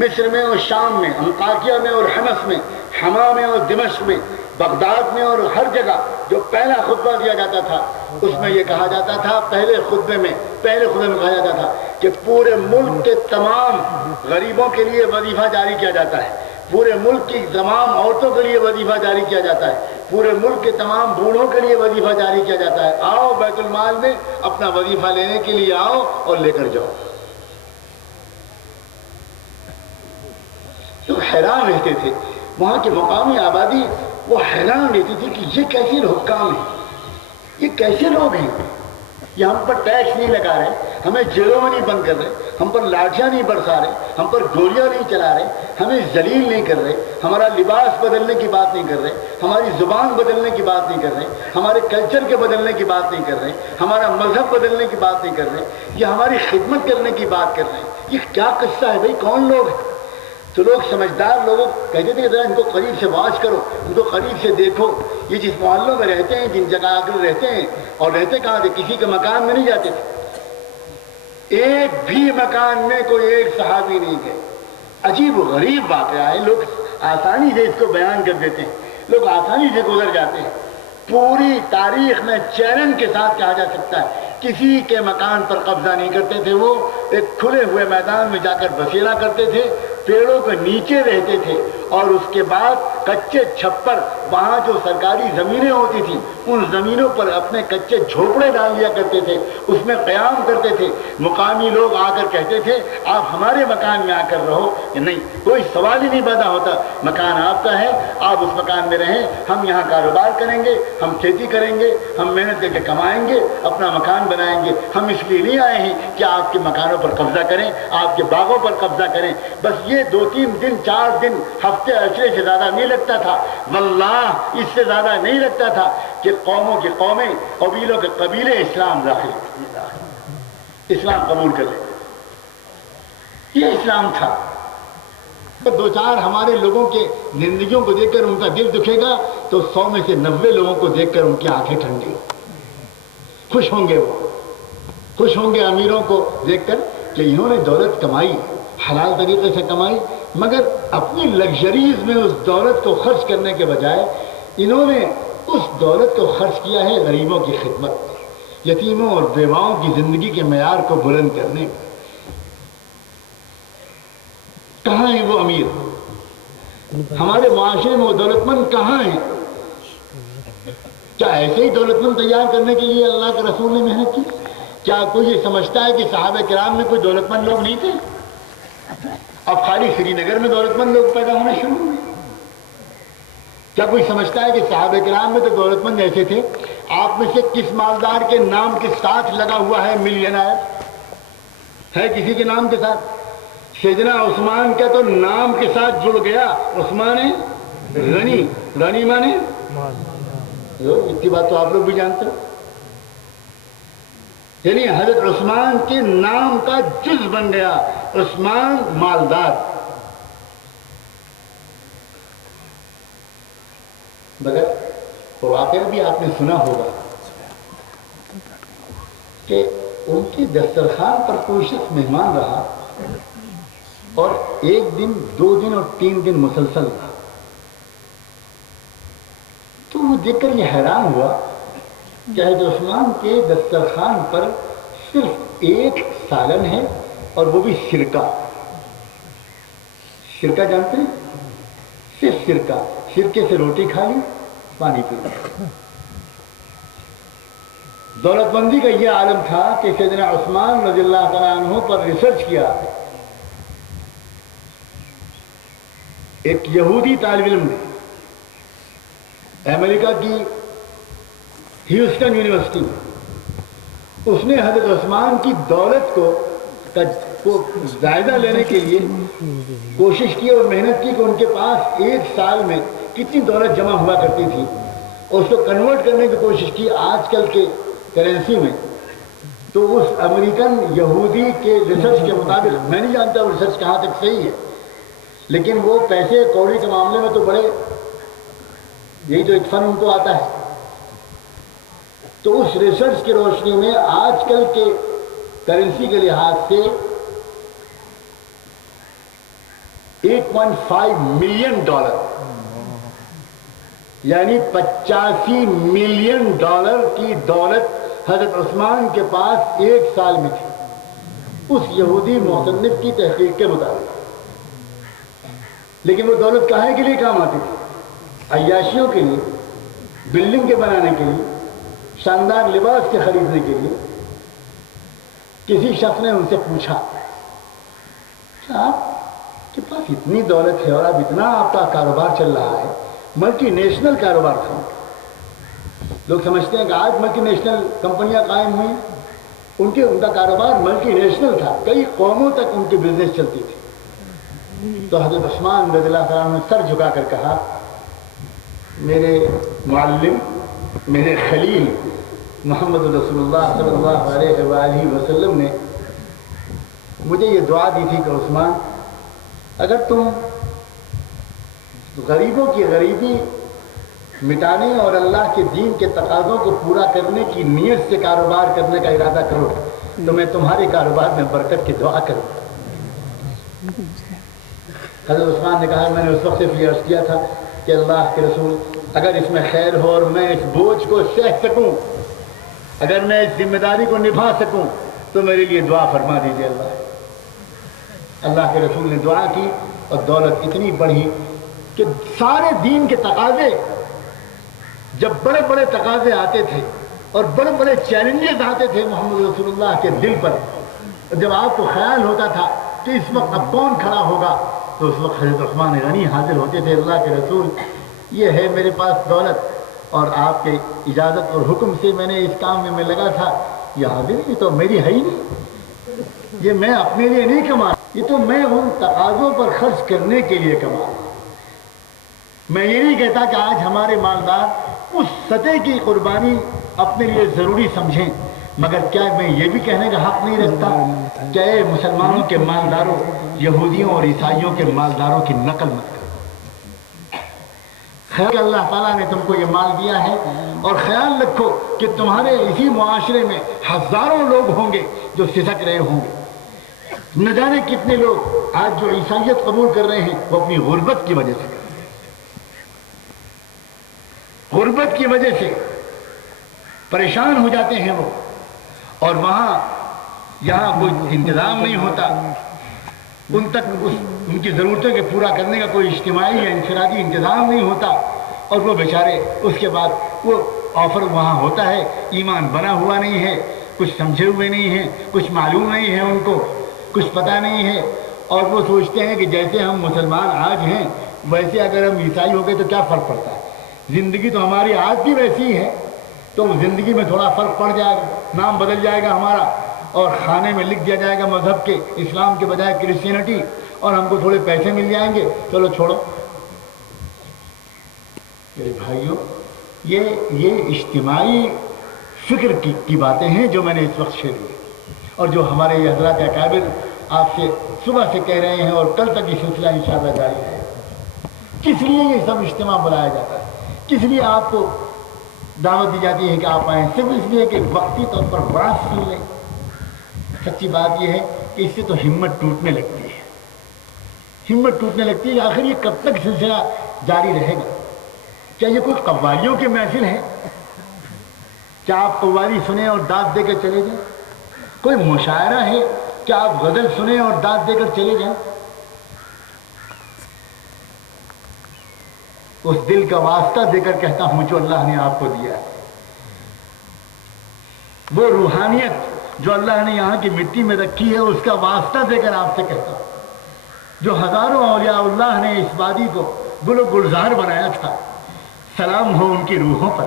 مصر میں اور شام میں، انطاکیہ میں اور حمص میں، حما میں اور دمشق میں، بغداد میں اور ہر جگہ جو پہلا خطبہ دیا جاتا تھا اس میں یہ کہا جاتا تھا، پہلے خطبے میں کہا جاتا تھا کہ پورے ملک کے تمام غریبوں کے لیے وظیفہ جاری کیا جاتا ہے، پورے ملک کی تمام عورتوں کے لیے وظیفہ جاری کیا جاتا ہے، پورے ملک کے تمام بوڑھوں کے لیے وظیفہ جاری کیا جاتا ہے، آؤ بیت المال میں اپنا وظیفہ لینے کے لیے آؤ اور لے کر جاؤ۔ تو حیران رہتے تھے وہاں کے مقامی آبادی، وہ حیران رہتی تھی کہ یہ کیسے حکام ہیں، یہ کیسے لوگ ہیں، یہ ہم پر ٹیکس نہیں لگا رہے، ہمیں جیلوں میں نہیں بند کر رہے، ہم پر لاٹھیاں نہیں برسا رہے، ہم پر گولیاں نہیں چلا رہے، ہمیں ذلیل نہیں کر رہے، ہمارا لباس بدلنے کی بات نہیں کر رہے، ہماری زبان بدلنے کی بات نہیں کر رہے، ہمارے کلچر کے بدلنے کی بات نہیں کر رہے، ہمارا مذہب بدلنے کی بات نہیں کر رہے، یہ ہماری خدمت کرنے کی بات کر رہے ہیں۔ یہ کیا قصہ ہے بھائی، کون لوگ ہیں؟ تو لوگ سمجھدار لوگوں کہتے تھے کہ ذرا ان کو قریب سے واچ کرو، ان کو قریب سے دیکھو، یہ جس محلوں میں رہتے ہیں، جن جگہ آ کر رہتے ہیں، اور رہتے کہاں تھے؟ کسی کے مکان میں نہیں جاتے تھے، ایک بھی مکان میں کوئی ایک صحابی نہیں گئے۔ عجیب و غریب واقعہ ہے، لوگ آسانی سے اس کو بیان کر دیتے ہیں، لوگ آسانی سے گزر جاتے ہیں۔ پوری تاریخ میں چیلنج کے ساتھ کہا جا سکتا ہے کسی کے مکان پر قبضہ نہیں کرتے تھے، وہ ایک کھلے ہوئے میدان میں جا کر بسیرا کرتے تھے، پیڑوں کے نیچے رہتے تھے، اور اس کے بعد کچے چھپر، وہاں جو سرکاری زمینیں ہوتی تھیں ان زمینوں پر اپنے کچے جھوپڑے ڈال لیا کرتے تھے، اس میں قیام کرتے تھے۔ مقامی لوگ آ کر کہتے تھے آپ ہمارے مکان میں آ کر رہو، کہ نہیں، کوئی سوال ہی نہیں پیدا ہوتا، مکان آپ کا ہے، آپ اس مکان میں رہیں، ہم یہاں کاروبار کریں گے، ہم کھیتی کریں گے، ہم محنت کر کے کمائیں گے، اپنا مکان بنائیں گے، ہم اس لیے نہیں آئے ہیں کہ آپ کے مکانوں پر قبضہ کریں، آپ کے باغوں پر قبضہ کریں۔ بس یہ 2-3 دن 4 دن ہفتے عشرے سے زیادہ نہیں لگتا تھا، واللہ اس سے زیادہ نہیں لگتا تھا کہ قوموں کی قومیں، قبیلوں کے قبیلے اسلام داخل، اسلام قبول کر لیں۔ یہ اسلام تھا۔ 2-4 ہمارے لوگوں کے زندگیوں کو دیکھ کر ان کا دل دکھے گا تو 100 میں سے 90 لوگوں کو دیکھ کر ان کی آنکھیں ٹھنڈی ہو، خوش ہوں گے، وہ خوش ہوں گے امیروں کو دیکھ کر کہ انہوں نے دولت کمائی، حلال طریقے سے کمائی، مگر اپنی لگژریز میں اس دولت کو خرچ کرنے کے بجائے انہوں نے اس دولت کو خرچ کیا ہے غریبوں کی خدمت، یتیموں اور بیواؤں کی زندگی کے معیار کو بلند کرنے میں۔ کہاں ہیں وہ امیر؟ ہمارے معاشرے میں وہ دولت مند کہاں ہیں؟ کیا ایسے ہی دولت مند تیار کرنے کے لیے اللہ کے رسول نے محنت کی؟ کیا کوئی یہ سمجھتا ہے کہ صحابہ کرام میں کوئی دولت مند لوگ نہیں تھے؟ اب خالی سری نگر میں دولت مند لوگ پیدا ہونا شروع ہوئے؟ کیا کوئی سمجھتا ہے کہ صحابہ کرام میں تو دولت مند ایسے تھے؟ آپ میں سے کس مالدار کے نام کے ساتھ لگا ہوا ہے ملینائر؟ ہے کسی کے نام کے ساتھ؟ سیدنا عثمان کا تو نام کے ساتھ جڑ گیا، عثمان غنی، غنی مانے اتنی بات تو آپ لوگ بھی جانتے ہو، یعنی حضرت عثمان کے نام کا جز بن گیا، عثمان مالدار۔ مگر واقعہ بھی آپ نے سنا ہوگا کہ ان کے دسترخوان پر کوئی شخص مہمان رہا اور 1 دن 2 دن اور 3 دن مسلسل رہا، تو وہ دیکھ کر یہ حیران ہوا کہ حضرت عثمان کے دسترخوان پر صرف 1 سالن ہے اور وہ بھی سرکہ۔ سرکہ جانتے ہیں؟ صرف سرکہ، سرکے سے روٹی کھا لی، پانی پی لی۔ دولت مندی کا یہ عالم تھا کہ سیدنا عثمان رضی اللہ تعالیٰ عنہ پر ریسرچ کیا۔ ایک یہودی طالب علم نے امریکہ کی ہیوسٹن یونیورسٹی میں، اس نے حضرت عثمان کی دولت کو جائزہ لینے کے لیے کوشش کی اور محنت کی کہ ان کے پاس 1 سال میں کتنی دولت جمع ہوا کرتی تھی، اور اس کو کنورٹ کرنے کی کوشش کی آج کل کے کرنسی میں۔ تو اس امریکن یہودی کے ریسرچ کے مطابق، میں نہیں جانتا وہ ریسرچ کہاں تک صحیح ہے، لیکن وہ پیسے کوڑی کے معاملے میں تو بڑے، یہی تو ایک فن ان کو آتا ہے۔ تو اس ریسرچ کی روشنی میں آج کل کے کرنسی کے لحاظ سے 1.5 ملین ڈالر، یعنی 85 ملین ڈالر کی دولت حضرت عثمان کے پاس 1 سال میں تھی، اس یہودی مصنف کی تحقیق کے مطابق۔ لیکن وہ دولت کہاں کے لیے کام آتی تھی؟ عیاشیوں کے لیے، بلڈنگ کے بنانے کے لیے، شاندار لباس کے خریدنے کے لیے۔ کسی شخص نے ان سے پوچھا کہ آپ کے پاس اتنی دولت ہے اور اب اتنا آپ کا کاروبار چل رہا ہے، ملٹی نیشنل کاروبار تھا، لوگ سمجھتے ہیں کہ آج ملٹی نیشنل کمپنیاں قائم ہوئی، ان کا کاروبار ملٹی نیشنل تھا، کئی قوموں تک ان کی بزنس چلتی تھی۔ تو حضرت عثمان رضی اللہ تعالیٰ عنہ نے سر جھکا کر کہا، میرے معلم، میرے خلیل محمد رسول اللہ صلی اللہ علیہ وآلہ وسلم نے مجھے یہ دعا دی تھی کہ عثمان، اگر تم غریبوں کی غریبی مٹانے اور اللہ کے دین کے تقاضوں کو پورا کرنے کی نیت سے کاروبار کرنے کا ارادہ کرو تو میں تمہارے کاروبار میں برکت کی دعا کروں۔ حضرت عثمان نے کہا، میں نے اس وقت سے یہ عرض کیا تھا کہ اللہ کے رسول، اگر اس میں خیر ہو اور میں اس بوجھ کو سہ سکوں، اگر میں اس ذمہ داری کو نبھا سکوں تو میرے لیے دعا فرما دیجیے اللہ کے رسول نے دعا کی اور دولت اتنی بڑھی کہ سارے دین کے تقاضے، جب بڑے بڑے تقاضے آتے تھے اور بڑے بڑے چیلنجز آتے تھے محمد رسول اللہ کے دل پر، جب آپ کو خیال ہوتا تھا کہ اس وقت اب کون کھڑا ہوگا، تو اس وقت حضرت عثمان غنی حاضر ہوتے تھے، اللہ کے رسول یہ ہے میرے پاس دولت اور آپ کے اجازت اور حکم سے میں نے اس کام میں لگا تھا، یہ حاضر، یہ تو میری ہے ہی نہیں، یہ میں اپنے لیے نہیں کما، یہ تو میں ان تقاضوں پر خرچ کرنے کے لیے کما۔ میں یہ نہیں کہتا کہ آج ہمارے مالدار اس سطح کی قربانی اپنے لیے ضروری سمجھیں، مگر کیا میں یہ بھی کہنے کا حق نہیں رکھتا کہ اے مسلمانوں کے مالداروں، یہودیوں اور عیسائیوں کے مالداروں کی نقل مت کرو۔ خیر اللہ تعالیٰ نے تم کو یہ مال دیا ہے، اور خیال رکھو کہ تمہارے اسی معاشرے میں ہزاروں لوگ ہوں گے جو سسک رہے ہوں گے، نہ جانے کتنے لوگ آج جو عیسائیت قبول کر رہے ہیں وہ اپنی غربت کی وجہ سے۔ غربت کی وجہ سے پریشان ہو جاتے ہیں وہ، اور وہاں یہاں کوئی انتظام نہیں ہوتا، ان تک ان کی ضرورتوں کے پورا کرنے کا کوئی اجتماعی یا انفرادی انتظام نہیں ہوتا، اور وہ بیچارے اس کے بعد وہ آفر وہاں ہوتا ہے، ایمان بنا ہوا نہیں ہے، کچھ سمجھے ہوئے نہیں ہیں، کچھ معلوم نہیں ہے، ان کو کچھ پتہ نہیں ہے، اور وہ سوچتے ہیں کہ جیسے ہم مسلمان آج ہیں ویسے اگر ہم عیسائی ہو گئے تو کیا فرق پڑتا ہے، زندگی تو ہماری آج بھی ویسی ہی ہے، تو زندگی میں تھوڑا فرق پڑ جائے گا، نام بدل جائے گا ہمارا، اور کھانے میں لکھ دیا جائے گا مذہب کے اسلام کے بجائے کرسچینٹی، اور ہم کو تھوڑے پیسے مل جائیں گے، چلو چھوڑو۔ میرے بھائیوں، یہ اجتماعی فکر کی باتیں ہیں جو میں نے اس وقت شیئر کی، اور جو ہمارے یہ حضرات اکابر آپ سے صبح سے کہہ رہے ہیں، اور کل تک یہ سلسلہ انشاءاللہ جاری ہے۔ کس لیے یہ سب اجتماع بلایا جاتا ہے؟ کس لیے آپ کو دعوت دی جاتی ہے کہ آپ آئیں؟ صرف اس لیے کہ وقتی طور پر بڑا سن لیں۔ سچی بات یہ ہے کہ اس سے تو ہمت ٹوٹنے لگتی ہے، ہمت ٹوٹنے لگتی ہے کہ آخر یہ کب تک سلسلہ جاری رہے گا؟ کیا یہ کوئی قوالیوں کی محفل ہے؟ کیا آپ قوالی سنیں اور داد دے کر چلے جائیں؟ کوئی مشاعرہ ہے کیا آپ غزل سنیں اور داد دے کر چلے جائیں؟ اس دل کا واسطہ دے کر کہتا ہوں جو اللہ نے آپ کو دیا ہے، وہ روحانیت جو اللہ نے یہاں کی مٹی میں رکھی ہے اس کا واسطہ دے کر آپ سے کہتا ہوں، جو ہزاروں اولیاء اللہ نے اس وادی کو گل و گلزار بنایا تھا، سلام ہو ان کی روحوں پر،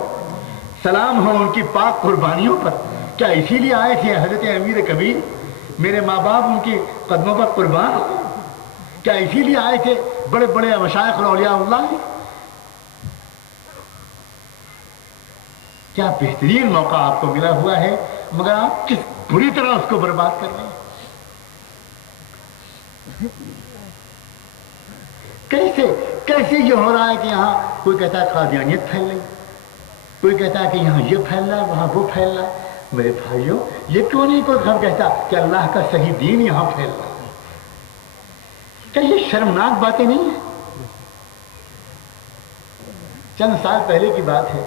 سلام ہو ان کی پاک قربانیوں پر۔ کیا اسی لیے آئے تھے حضرت امیر کبیر؟ میرے ماں باپ ان کے قدموں پر قربان ہو۔ کیا اسی لیے آئے تھے بڑے بڑے مشائخ اور اولیاء اللہ؟ کیا بہترین موقع آپ کو ملا ہوا ہے، مگر آپ کس بری طرح اس کو برباد کر رہے ہیں۔ کیسے یہ ہو رہا ہے کہ یہاں کوئی کہتا ہے قادیانیت پھیل رہی، کوئی کہتا ہے کہ یہاں یہ پھیل رہا ہے وہاں وہ پھیل رہا ہے۔ میرے بھائیوں، یہ کیوں نہیں کوئی خبر کہتا کہ اللہ کا صحیح دین یہاں پھیل رہا ہے؟ کیا یہ شرمناک باتیں نہیں ہیں؟ چند سال پہلے کی بات ہے،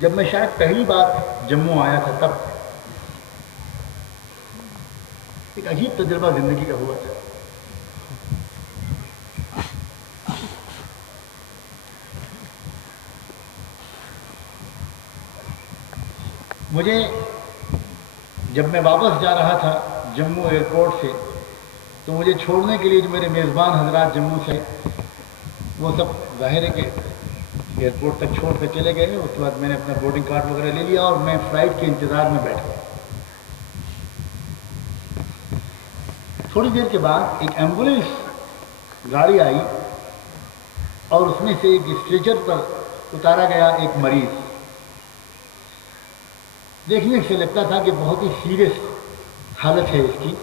جب میں شاید پہلی بار جموں آیا تھا، تب ایک عجیب تجربہ زندگی کا ہوا تھا۔ مجھے جب میں واپس جا رہا تھا جموں ایئرپورٹ سے، تو مجھے چھوڑنے کے لیے جو میرے میزبان حضرات جموں سے، وہ سب ظاہر ہے کہ ایئرپورٹ تک چھوڑ کے چلے گئے۔ اس کے بعد میں نے اپنا بورڈنگ کارڈ وغیرہ لے لیا اور میں فلائٹ کے انتظار میں بیٹھا۔ تھوڑی دیر کے بعد ایک ایمبولینس گاڑی آئی اور اس میں سے ایک اسٹریچر پر اتارا گیا ایک مریض۔ دیکھنے سے لگتا تھا کہ بہت ہی سیریس حالت ہے اس کی۔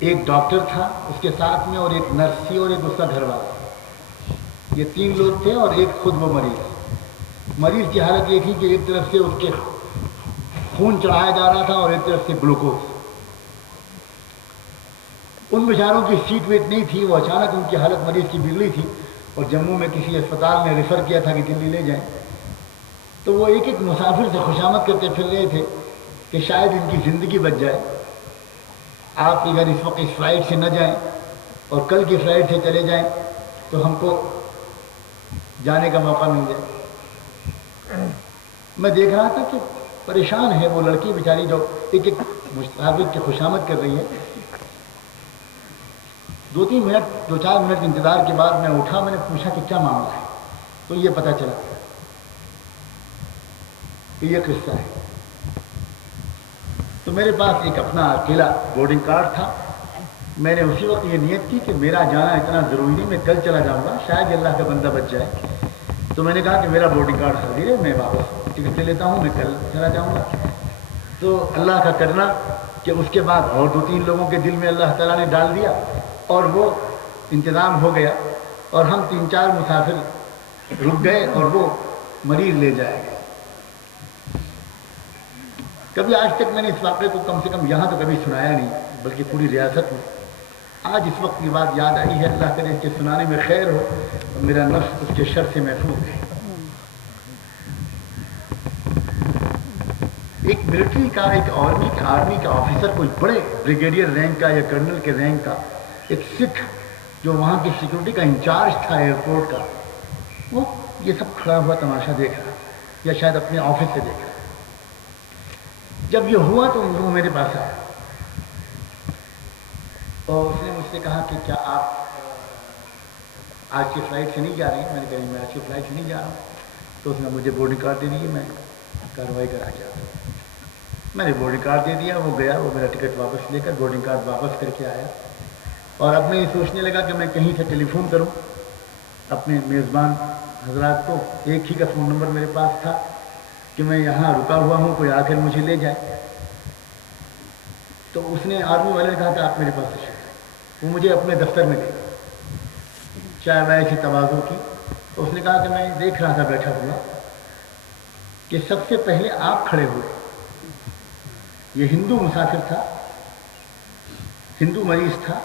ایک ڈاکٹر تھا اس کے ساتھ میں، اور ایک نرس تھی، اور ایک اس کا گھر والا۔ یہ تین لوگ تھے اور ایک خود وہ مریض۔ مریض کی حالت یہ تھی کہ ایک طرف سے اس کے خون چڑھایا جا رہا تھا اور ایک طرف سے گلوکوز۔ ان بیچاروں کی سیٹ ویٹ نہیں تھی، وہ اچانک ان کی حالت مریض کی بگڑی تھی، اور جموں میں کسی اسپتال نے ریفر کیا تھا کہ دلی لے جائیں۔ تو وہ ایک ایک مسافر سے خوشامد کرتے پھر رہے تھے کہ شاید ان کی زندگی بچ جائے، آپ اگر اس وقت اس فلائٹ سے نہ جائیں اور کل کی فلائٹ سے چلے جائیں تو ہم کو جانے کا موقع مل جائے۔ میں دیکھ رہا تھا کہ پریشان ہے وہ لڑکی بیچاری جو ایک ایک مسافر کی خوشامد کر رہی ہے۔ 2-3 منٹ 2-4 منٹ انتظار کے بعد میں اٹھا، میں نے پوچھا کہ کیا معاملہ ہے، تو یہ پتہ چلا کہ یہ قصہ ہے۔ تو میرے پاس ایک اپنا اکیلا بورڈنگ کارڈ تھا۔ میں نے اسی وقت یہ نیت کی کہ میرا جانا اتنا ضروری نہیں، میں کل چلا جاؤں گا، شاید اللہ کا بندہ بچ جائے۔ تو میں نے کہا کہ میرا بورڈنگ کارڈ حاضر ہے، میں واپس ٹکٹ لے لیتا ہوں، میں کل چلا جاؤں گا۔ تو اللہ کا کرنا کہ اس کے بعد اور 2-3 لوگوں کے دل میں اللہ تعالیٰ نے ڈال دیا، اور وہ انتظام ہو گیا، اور ہم 3-4 مسافر رک گئے اور وہ مریض لے جائے گئے۔ کبھی آج تک میں نے اس واقعے کو کم سے کم یہاں تو کبھی سنایا نہیں، بلکہ پوری ریاست میں آج اس وقت کی بات یاد آئی ہے، اللہ کرے کہ سنانے میں خیر ہو اور میرا نفس اس کے شر سے محفوظ ہے۔ ایک ملٹری کا، ایک آرمی کا آفیسر، کوئی بڑے بریگیڈیئر رینک کا یا کرنل کے رینک کا، ایک سکھ جو وہاں کی سیکورٹی کا انچارج تھا ایئرپورٹ کا، وہ یہ سب کھڑا ہوا تماشا دیکھ رہا یا شاید اپنے آفس سے دیکھ رہا۔ جب یہ ہوا تو وہ میرے پاس آیا اور اس نے مجھ سے کہا کہ کیا آپ آج کی فلائٹ سے نہیں جا رہے ہیں؟ میں نے کہا میں آج کی فلائٹ سے نہیں جا رہا ہوں۔ تو اس نے مجھے بورڈنگ کارڈ دے دیے، میں کارروائی کرا کے آتا ہوں۔ میں نے بورڈنگ کارڈ دے دیا، وہ گیا، وہ میرا ٹکٹ واپس لے کر بورڈنگ کارڈ واپس کر کے آیا۔ اور اب میں یہ سوچنے لگا کہ میں کہیں سے ٹیلی فون کروں اپنے میزبان حضرات کو۔ ایک ہی کا فون نمبر میرے پاس تھا کہ میں یہاں رکا ہوا ہوں، کوئی آ کر مجھے لے جائے۔ تو اس نے آرمی والے نے کہا کہ آپ میرے پاس تشریف لائیں۔ وہ مجھے اپنے دفتر میں لے گئے، چائے وائے سے تواضع کی۔ تو اس نے کہا کہ میں دیکھ رہا تھا بیٹھا ہوا کہ سب سے پہلے آپ کھڑے ہوئے۔ یہ ہندو مسافر تھا، ہندو مریض تھا،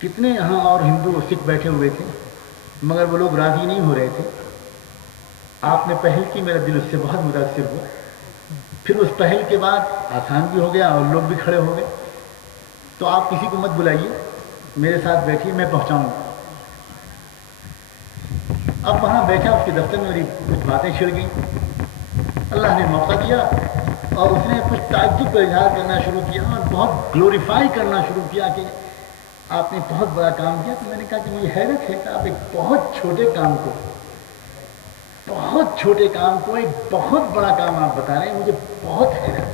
کتنے یہاں اور ہندو سکھ بیٹھے ہوئے تھے مگر وہ لوگ راضی نہیں ہو رہے تھے۔ آپ نے پہل کی، میرا دل اس سے بہت متاثر ہوا۔ پھر اس پہل کے بعد آسان بھی ہو گیا اور لوگ بھی کھڑے ہو گئے۔ تو آپ کسی کو مت بلائیے، میرے ساتھ بیٹھیے، میں پہنچاؤں گا۔ اب وہاں بیٹھا، اس کے دفتر میں میری کچھ باتیں چھڑ گئیں۔ اللہ نے موقع دیا اور اس نے کچھ تعجب کا اظہار کرنا شروع کیا اور بہت گلوریفائی کرنا شروع کیا کہ آپ نے بہت بڑا کام کیا۔ تو میں نے کہا کہ مجھے حیرت ہے کہ آپ ایک بہت چھوٹے کام کو ایک بہت بڑا کام آپ بتا رہے ہیں، مجھے بہت حیرت ہے۔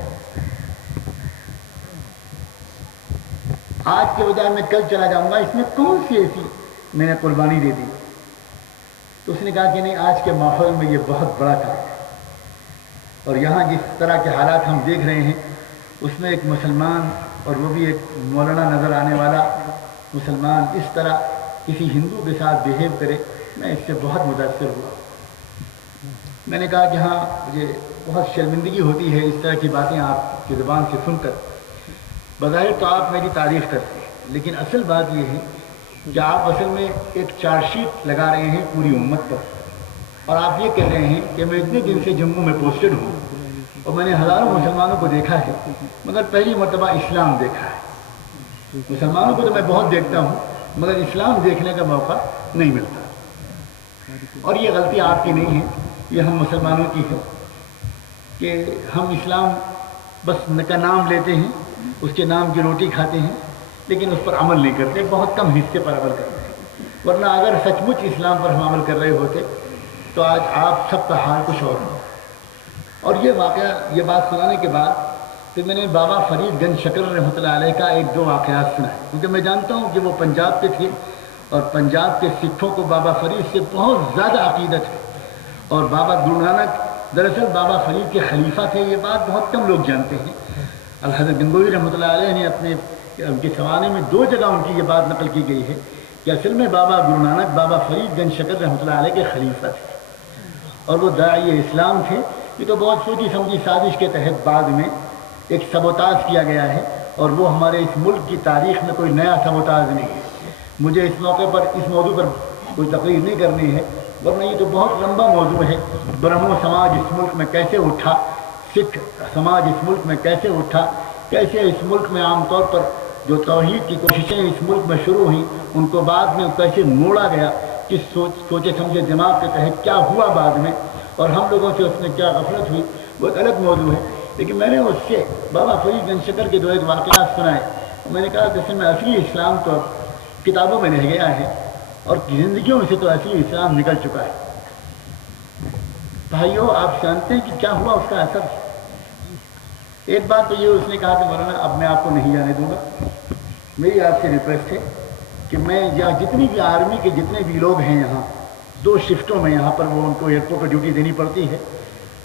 آج کے بجائے میں کل چلا جاؤں گا، اس میں کون سی ایسی میں نے قربانی دے دی؟ تو اس نے کہا کہ نہیں، آج کے ماحول میں یہ بہت بڑا کام ہے، اور یہاں جس طرح کے حالات ہم دیکھ رہے ہیں اس میں ایک مسلمان، اور وہ بھی ایک مولانا نظر آنے والا مسلمان، اس طرح کسی ہندو کے ساتھ بیہیو کرے، میں اس سے بہت متاثر ہوا۔ میں نے کہا کہ ہاں، مجھے بہت شرمندگی ہوتی ہے اس طرح کی باتیں آپ کی زبان سے سن کر۔ بظاہر تو آپ میری تعریف کرتے ہیں، لیکن اصل بات یہ ہے کہ آپ اصل میں ایک چارج شیٹ لگا رہے ہیں پوری امت پر، اور آپ یہ کہہ رہے ہیں کہ میں اتنے دن سے جموں میں پوسٹڈ ہوں اور میں نے ہزاروں مسلمانوں کو دیکھا ہے مگر پہلی مرتبہ اسلام دیکھا ہے۔ مسلمانوں کو تو میں بہت دیکھتا ہوں مگر اسلام دیکھنے کا موقع نہیں ملتا۔ اور یہ غلطی آپ کی نہیں ہے، یہ ہم مسلمانوں کی ہے کہ ہم اسلام بس کا نام لیتے ہیں، اس کے نام کی روٹی کھاتے ہیں، لیکن اس پر عمل نہیں کرتے، بہت کم حصے پر عمل کرتے ہیں۔ ورنہ اگر سچ مچ اسلام پر ہم عمل کر رہے ہوتے تو آج آپ سب کا حال کچھ اور ہو۔ اور یہ واقعہ، یہ بات سنانے کے بعد پھر میں نے بابا فرید گنج شکر رحمۃ اللہ علیہ کا ایک دو واقعات سنا ہے، کیونکہ میں جانتا ہوں کہ وہ پنجاب کے تھے اور پنجاب کے سکھوں کو بابا فرید سے بہت زیادہ عقیدت ہے، اور بابا گرو نانک دراصل بابا فرید کے خلیفہ تھے۔ یہ بات بہت کم لوگ جانتے ہیں۔ الحضرت گنگوئی رحمۃ اللہ علیہ نے اپنے ان کے سوانے میں 2 جگہ ان کی یہ بات نقل کی گئی ہے کہ اصل میں بابا گرو نانک بابا فرید گنج شکر رحمۃ اللہ علیہ کے خلیفہ تھے اور وہ داعی اسلام تھے۔ یہ تو بہت سوچی سمجھی سازش کے تحت بعد میں ایک سبوتاژ کیا گیا ہے، اور وہ ہمارے اس ملک کی تاریخ میں کوئی نیا سبوتاژ نہیں ہے۔ مجھے اس موقع پر اس موضوع پر کوئی تقریر نہیں کرنی ہے، ورنہ یہ تو بہت لمبا موضوع ہے۔ برہمو سماج اس ملک میں کیسے اٹھا، سکھ سماج اس ملک میں کیسے اٹھا، کیسے اس ملک میں عام طور پر جو توحید کی کوششیں اس ملک میں شروع ہوئیں ان کو بعد میں کیسے موڑا گیا، کس سوچے سمجھے دماغ کے تحت کیا ہوا بعد میں، اور ہم لوگوں سے اس میں کیا غفلت ہوئی، وہ ایک الگ موضوع ہے۔ لیکن میں نے اس سے بابا فرید گنج شکر کے 2 ایک واقعات سنائے، اور میں نے کہا کہ میں اصلی اسلام تو اب کتابوں میں رہ گیا ہے اور زندگیوں میں سے تو اصلی اسلام نکل چکا ہے۔ بھائیو، آپ جانتے ہیں کہ کیا ہوا اس کا اثر؟ ایک بات تو یہ، اس نے کہا کہ مولانا اب میں آپ کو نہیں جانے دوں گا، میری آپ سے ریکویسٹ ہے کہ میں جتنی بھی آرمی کے جتنے بھی لوگ ہیں یہاں 2 شفٹوں میں یہاں پر وہ ان کو ایئرپورٹ پر ڈیوٹی دینی پڑتی ہے،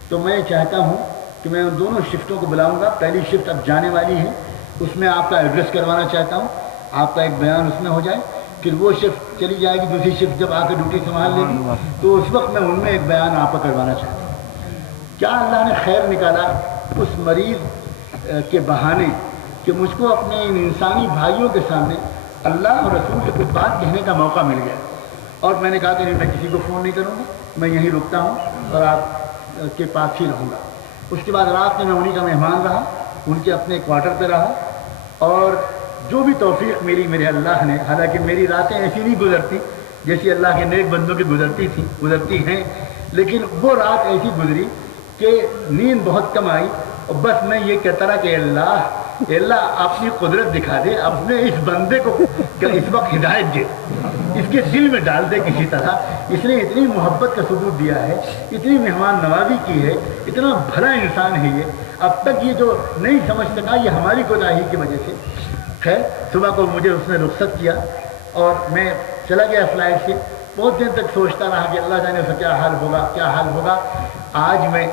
تو میں چاہتا ہوں کہ میں ان دونوں شفٹوں کو بلاؤں گا۔ پہلی شفٹ اب جانے والی ہے، اس میں آپ کا ایڈریس کروانا چاہتا ہوں، آپ کا ایک بیان اس میں ہو جائے، پھر وہ شفٹ چلی جائے گی، دوسری شفٹ جب آ کے ڈیوٹی سنبھال لے گی تو اس وقت میں ان میں ایک بیان آپ کا کروانا چاہتا ہوں۔ کیا اللہ نے خیر نکالا اس مریض کے بہانے کہ مجھ کو اپنے ان انسانی بھائیوں کے سامنے اللہ اور رسول سے کچھ بات کہنے کا موقع مل گیا اور میں نے کہا کہ نہیں میں کسی کو فون نہیں کروں گا, میں یہیں رکتا ہوں اور آپ کے پاس ہی رہوں گا. اس کے بعد رات میں انہیں کا مہمان رہا, ان کے اپنے کوارٹر پہ رہا اور جو بھی توفیق میری میرے اللہ نے, حالانکہ میری راتیں ایسی نہیں گزرتی جیسی اللہ کے نیک بندوں کی گزرتی ہیں, لیکن وہ رات ایسی گزری کہ نیند بہت کم آئی اور بس میں یہ کہتا رہا کہ اللہ اپنی قدرت دکھا دے, اپنے اس بندے کو اس وقت ہدایت دے, اس کے دل میں ڈال دے کسی طرح. اس نے اتنی محبت کا ثبوت دیا ہے, اتنی مہمان نوازی کی ہے, اتنا بھلا انسان ہے یہ. اب تک یہ جو نہیں سمجھ سکا یہ ہماری کوتاہی کی وجہ سے. خیر صبح کو مجھے اس نے رخصت کیا اور میں چلا گیا فلائٹ سے. بہت دن تک سوچتا رہا کہ اللہ جانے اس کا کیا حال ہوگا. آج میں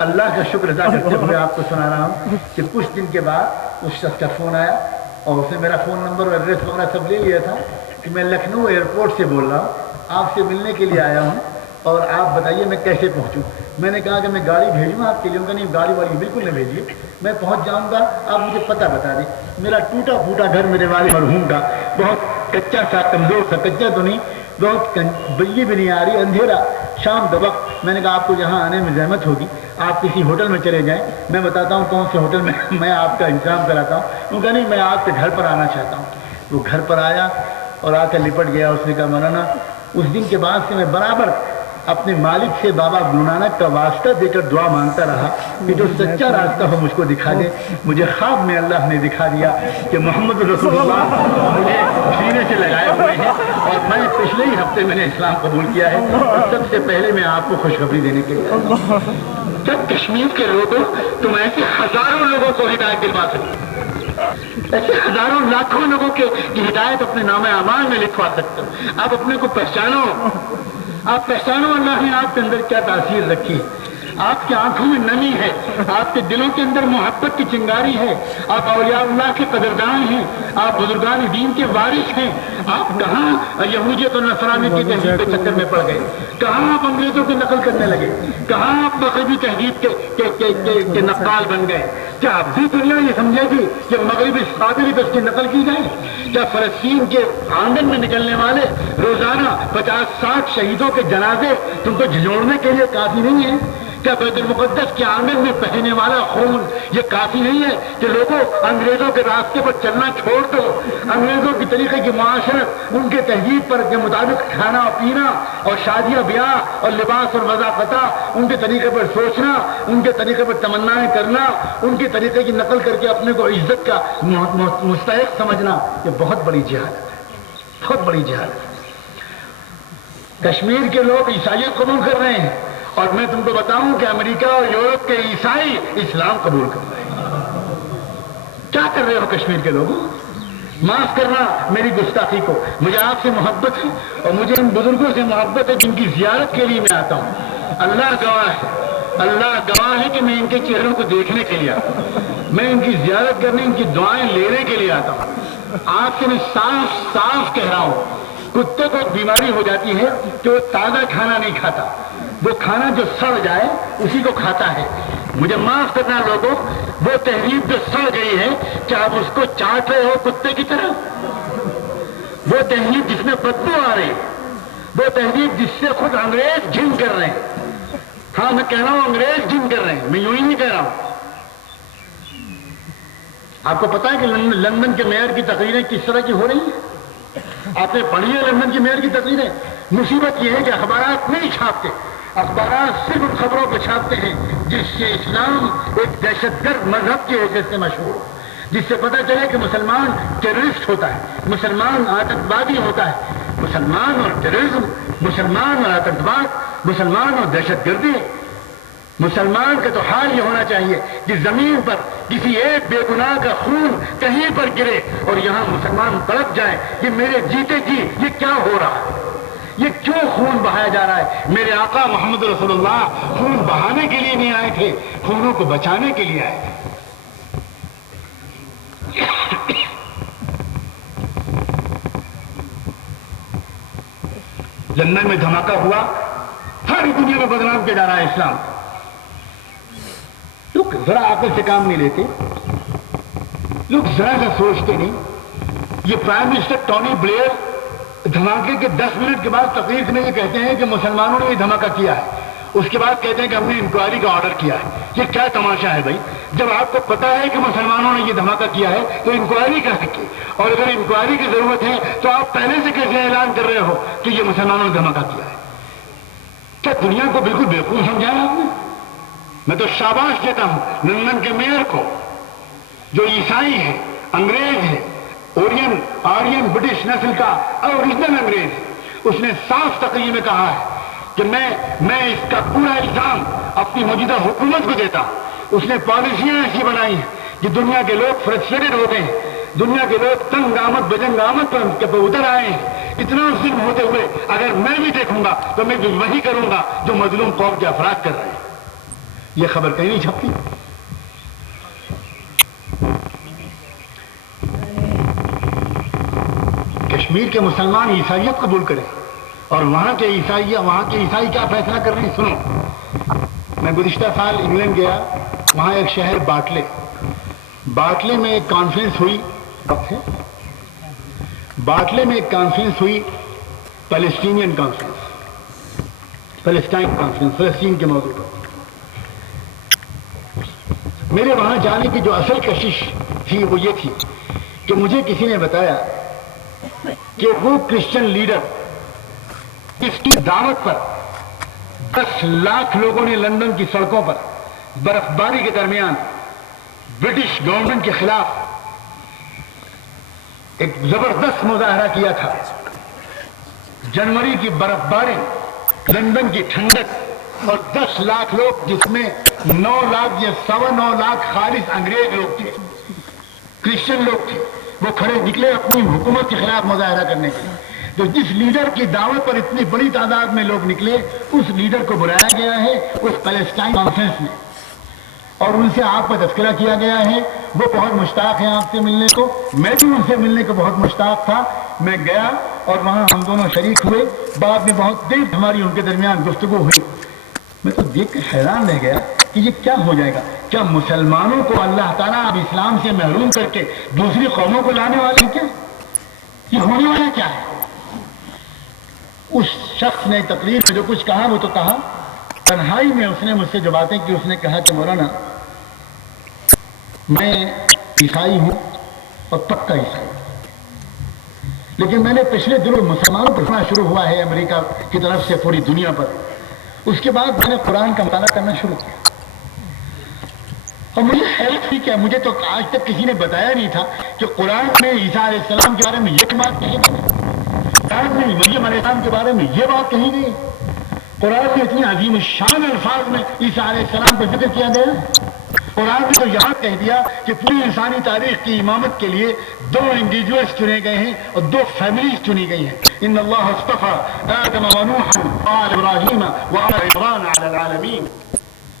اللہ کا شکر ادا کرتے ہوئے آپ کو سنا رہا ہوں کہ کچھ دن کے بعد اس شخص کا فون آیا اور اس نے میرا فون نمبر اور ایڈریس وغیرہ سب لے لیا تھا کہ میں لکھنؤ ایئرپورٹ سے بول رہا ہوں, آپ سے ملنے کے لیے آیا ہوں اور آپ بتائیے میں کیسے پہنچوں. میں نے کہا کہ میں گاڑی بھیجوں آپ کے لیے. ان کا نہیں, گاڑی والی بالکل نہیں بھیجیے, میں پہنچ جاؤں گا, آپ مجھے پتہ بتا دیں. میرا ٹوٹا پھوٹا گھر میرے والد مرحوم کا, بہت کچا سا, کمزور سا, کچا تو نہیں, بہت بجلی بھی نہیں آ رہی, اندھیرا, شام کا وقت. میں نے کہا آپ کو یہاں آنے میں زحمت ہوگی, آپ کسی ہوٹل میں چلے جائیں, میں بتاتا ہوں کون سے ہوٹل میں آپ کا انتظام کراتا ہوں. ان کا نہیں, میں آپ کے گھر پر آنا چاہتا ہوں. وہ گھر پر آیا اور آ کر لپٹ گیا. اس نے کہا مولانا اس دن کے بعد سے میں برابر اپنے مالک سے بابا گرو نانک کا واسطہ دے کر دعا مانگتا رہا کہ جو سچا راستہ ہو مجھ کو دکھا دے. مجھے خواب میں اللہ نے دکھا دیا کہ محمد رسول اللہ مجھے سینے سے لگائے ہوئے ہیں اور میں پچھلے ہی ہفتے میں نے اسلام قبول کیا ہے. اور سب سے پہلے میں آپ کو خوشخبری دینے کے لیے, جب کشمیر کے لوگوں تم ایسے ہزاروں لوگوں کو ہدایت دلوا سکتے, ایسے ہزاروں لاکھوں لوگوں کی ہدایت اپنے نام اعمال میں لکھوا سکتے ہو. آپ اپنے کو پہچانو, آپ پہچانو اللہ نے آپ کے اندر کیا تاثیر رکھی. آپ کی آنکھوں میں نمی ہے, آپ کے دلوں کے اندر محبت کی چنگاری ہے, آپ اولیاء اللہ کے قدردان ہیں, آپ بزرگان دین کے وارث ہیں. آپ کہاں یہودیت اور نصرانی کی تہذیب کے چکر میں پڑ گئے, کہاں آپ انگریزوں کی نقل کرنے لگے, کہاں آپ مغربی تہذیب کے نقال بن گئے. کیا اب بھی دنیا یہ سمجھے گی کہ مغربی صادری پر اس کی نقل کی جائے؟ کیا فلسطین کے آنگن میں نکلنے والے روزانہ 50-60 شہیدوں کے جنازے تم کو جھنجھوڑنے کے لیے کافی نہیں ہے؟ کیا بیت المقدس کے آنگن میں بہنے والا خون یہ کافی نہیں ہے کہ لوگوں انگریزوں کے راستے پر چلنا چھوڑ دو, انگریزوں کی طریقے کی معاشرت, ان کے تہذیب پر کے مطابق کھانا اور پینا اور شادیاں بیاہ اور لباس اور مذاقتہ, ان کے طریقے پر سوچنا, ان کے طریقے پر تمنائیں کرنا, ان کے طریقے کی نقل کر کے اپنے کو عزت کا مستحق سمجھنا, یہ بہت بڑی جہالت ہے, بہت بڑی جہالت ہے. کشمیر کے لوگ عیسائیت قبول کر رہے ہیں اور میں تم کو بتاؤں کہ امریکہ اور یورپ کے عیسائی اسلام قبول کر رہے ہیں. کیا کر رہے ہو کشمیر کے لوگوں؟ معاف کرنا میری گستاخی کو, مجھے آپ سے محبت ہے اور مجھے ان بزرگوں سے محبت ہے جن کی زیارت کے لیے میں آتا ہوں. اللہ گواہ ہے, اللہ گواہ ہے کہ میں ان کے چہروں کو دیکھنے کے لیے آتا ہوں, میں ان کی زیارت کرنے, ان کی دعائیں لینے کے لیے آتا ہوں. آپ سے میں صاف صاف کہہ رہا ہوں, کتے کو ایک بیماری ہو جاتی ہے کہ وہ تازہ کھانا نہیں کھاتا, وہ کھانا جو سڑ جائے اسی کو کھاتا ہے. مجھے معاف کرنا لوگوں, وہ تہذیب جو سڑ گئی ہے کیا آپ اس کو چاٹ رہے ہو کتے کی طرح؟ وہ تہذیب جس میں بدبو آ رہی, وہ تہذیب جس سے خود انگریز گھن کر رہے ہیں. ہاں میں کہہ رہا ہوں انگریز گھن کر رہے ہیں, میں یوں ہی نہیں کہہ رہا ہوں. آپ کو پتا ہے کہ لندن کے میئر کی تقریریں کس طرح کی ہو رہی ہیں؟ آپ نے پڑھی ہے لندن کی میئر کی تقریریں؟ مصیبت یہ ہے کہ اخبارات نہیں چھاپتے, اخبارات صرف ان خبروں کو چھاپتے ہیں جس سے اسلام ایک دہشت گرد مذہب کی حیثیت سے مشہور ہو, جس سے پتہ چلے کہ مسلمان ٹیررسٹ ہوتا ہے, مسلمان آتنکوادی ہوتا ہے. مسلمان اور ٹیررزم, مسلمان اور آتنکواد, مسلمان اور دہشت گردی. مسلمان کا تو حال یہ ہونا چاہیے کہ زمین پر کسی ایک بے گناہ کا خون کہیں پر گرے اور یہاں مسلمان تڑپ جائے کہ میرے جیتے جی یہ کیا ہو رہا ہے, یہ کیوں خون بہایا جا رہا ہے؟ میرے آقا محمد رسول اللہ خون بہانے کے لیے نہیں آئے تھے, خونوں کو بچانے کے لیے آئے تھے. لندن میں دھماکہ ہوا, ساری دنیا میں بدنام کیا جا رہا ہے اسلام. لوگ ذرا عقل سے کام نہیں لیتے, لوگ ذرا سا سوچتے نہیں. یہ پرائم منسٹر ٹونی بلیئر دھماکے کے 10 منٹ کے بعد تقریر میں یہ کہتے ہیں کہ مسلمانوں نے یہ دھماکہ کیا ہے، اس کے بعد کہتے ہیں کہ ہم نے انکوائری کا آرڈر کیا ہے۔ یہ کیا تماشا ہے بھائی؟ جب آپ کو پتا ہے کہ مسلمانوں نے یہ دھماکہ کیا ہے تو انکوائری کر سکے، اور اگر انکوائری کی ضرورت ہے تو آپ پہلے سے کیسے اعلان کر رہے ہو کہ یہ مسلمانوں نے دھماکہ کیا ہے؟ کیا دنیا کو بالکل بیوقوف سمجھا ہے آپ نے؟ میں تو شاباش دیتا ہوں لندن کے میئر کو، جو عیسائی ہے، انگریز ہے، آرین برٹش نسل کا اوریجنل انگریز ہے۔ اس نے صاف تقریر میں کہا ہے کہ میں اس کا پورا الزام اپنی موجودہ حکومت کو دیتا ہوں۔ اس نے پالیسیاں ایسی بنائی ہیں کہ دنیا کے لوگ فرسٹریٹڈ ہو گئے ہیں، دنیا کے لوگ تنگ آمد بجنگ آمد پر اتر آئے ہیں۔ اتنا ظلم ہوتے ہوئے اگر میں بھی دیکھوں گا تو میں بھی وہی کروں گا جو مظلوم قوم کے افراد کر رہے ہیں۔ یہ خبر کہیں نہیں چھپتی۔ کشمیر کے مسلمان عیسائیت قبول کریں اور وہاں کے عیسائی کیا فیصلہ کر رہے ہیں سنو۔ میں گزشتہ سال انگلینڈ گیا، وہاں ایک شہر باٹلے میں ایک کانفرنس ہوئی پیلسٹائن کانفرنس، فلسطین کے موضوع پر۔ میرے وہاں جانے کی جو اصل کشش تھی وہ یہ تھی کہ مجھے کسی نے بتایا کہ وہ کرسچن لیڈر اس کی دعوت پر 10 لاکھ لوگوں نے لندن کی سڑکوں پر برفباری کے درمیان برٹش گورنمنٹ کے خلاف ایک زبردست مظاہرہ کیا تھا۔ جنوری کی برفباری، لندن کی ٹھنڈک اور 10 لاکھ لوگ، جس میں 9 لاکھ یا 9.25 لاکھ خالص انگریز لوگ تھے، کرسچن لوگ تھے، وہ کھڑے نکلے اپنی حکومت کے خلاف مظاہرہ کرنے کے لیے۔ تو جس لیڈر کی دعوت پر اتنی بڑی تعداد میں لوگ نکلے، اس لیڈر کو بلایا گیا ہے اس پیلسٹائن کانفرنس میں، اور ان سے آپ کا تذکرہ کیا گیا ہے۔ وہ بہت مشتاق ہیں آپ سے ملنے کو، میں بھی ان سے ملنے کو بہت مشتاق تھا۔ میں گیا اور وہاں ہم دونوں شریک ہوئے، بعد میں بہت دیر ہماری ان کے درمیان گفتگو ہوئی۔ میں تو دیکھ کر حیران رہ گیا کہ یہ کیا ہو جائے گا؟ کیا مسلمانوں کو اللہ تعالیٰ اب اسلام سے محروم کر کے دوسری قوموں کو لانے والے ہیں؟ کیا یہ ہونے والا کیا ہے؟ اس شخص نے تقریر میں جو کچھ کہا وہ تو کہا، تنہائی میں اس نے مجھ سے جو باتیں کی، اس نے کہا کہ مولانا میں عیسائی ہوں اور پکا عیسائی، لیکن میں نے پچھلے دنوں مسلمانوں پر سننا شروع ہوا ہے امریکہ کی طرف سے پوری دنیا پر۔ اس کے بعد میں نے قرآن کا مطالعہ کرنا شروع کیا اور مجھے حیرت ہوئی کہ مجھے تو آج تک کسی نے بتایا نہیں تھا کہ قرآن میں عیسیٰ علیہ السلام کے بارے میں یہ بات کہی گئی، قرآن میں مریم علیہ السلام کے بارے میں یہ بات کہی گئی، قرآن میں اتنی عظیم الشان الفاظ میں عیسیٰ علیہ السلام کا ذکر کیا گیا۔ قرآن نے تو یہاں کہہ دیا کہ پوری انسانی تاریخ کی امامت کے لیے 2 انڈیویجولز چنے گئے ہیں اور 2 فیملیز چنی گئی ہیں۔ ان اللہ اصطفى آدم ونوحا وآل ابراہیم وآل عمران علی العالمین۔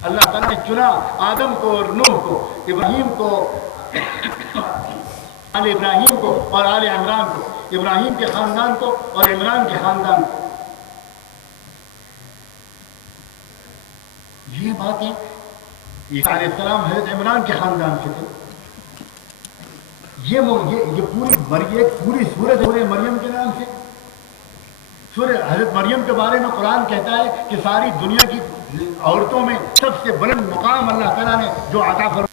اللہ تعالیٰ نے چنا آدم کو اور نوح کو، ابراہیم کو، آل ابراہیم کو اور آل عمران کو، ابراہیم کے خاندان کو اور عمران کے خاندان کو۔ یہ بات ہے، عیسیٰ علیہ السلام حضرت عمران کے خاندان سے تھے۔ یہ پوری سورۃ مریم کے نام سے، سورہ حضرت مریم کے بارے میں قرآن کہتا ہے کہ ساری دنیا کی عورتوں میں سب سے بلند مقام اللہ تعالیٰ نے جو عطا فرمایا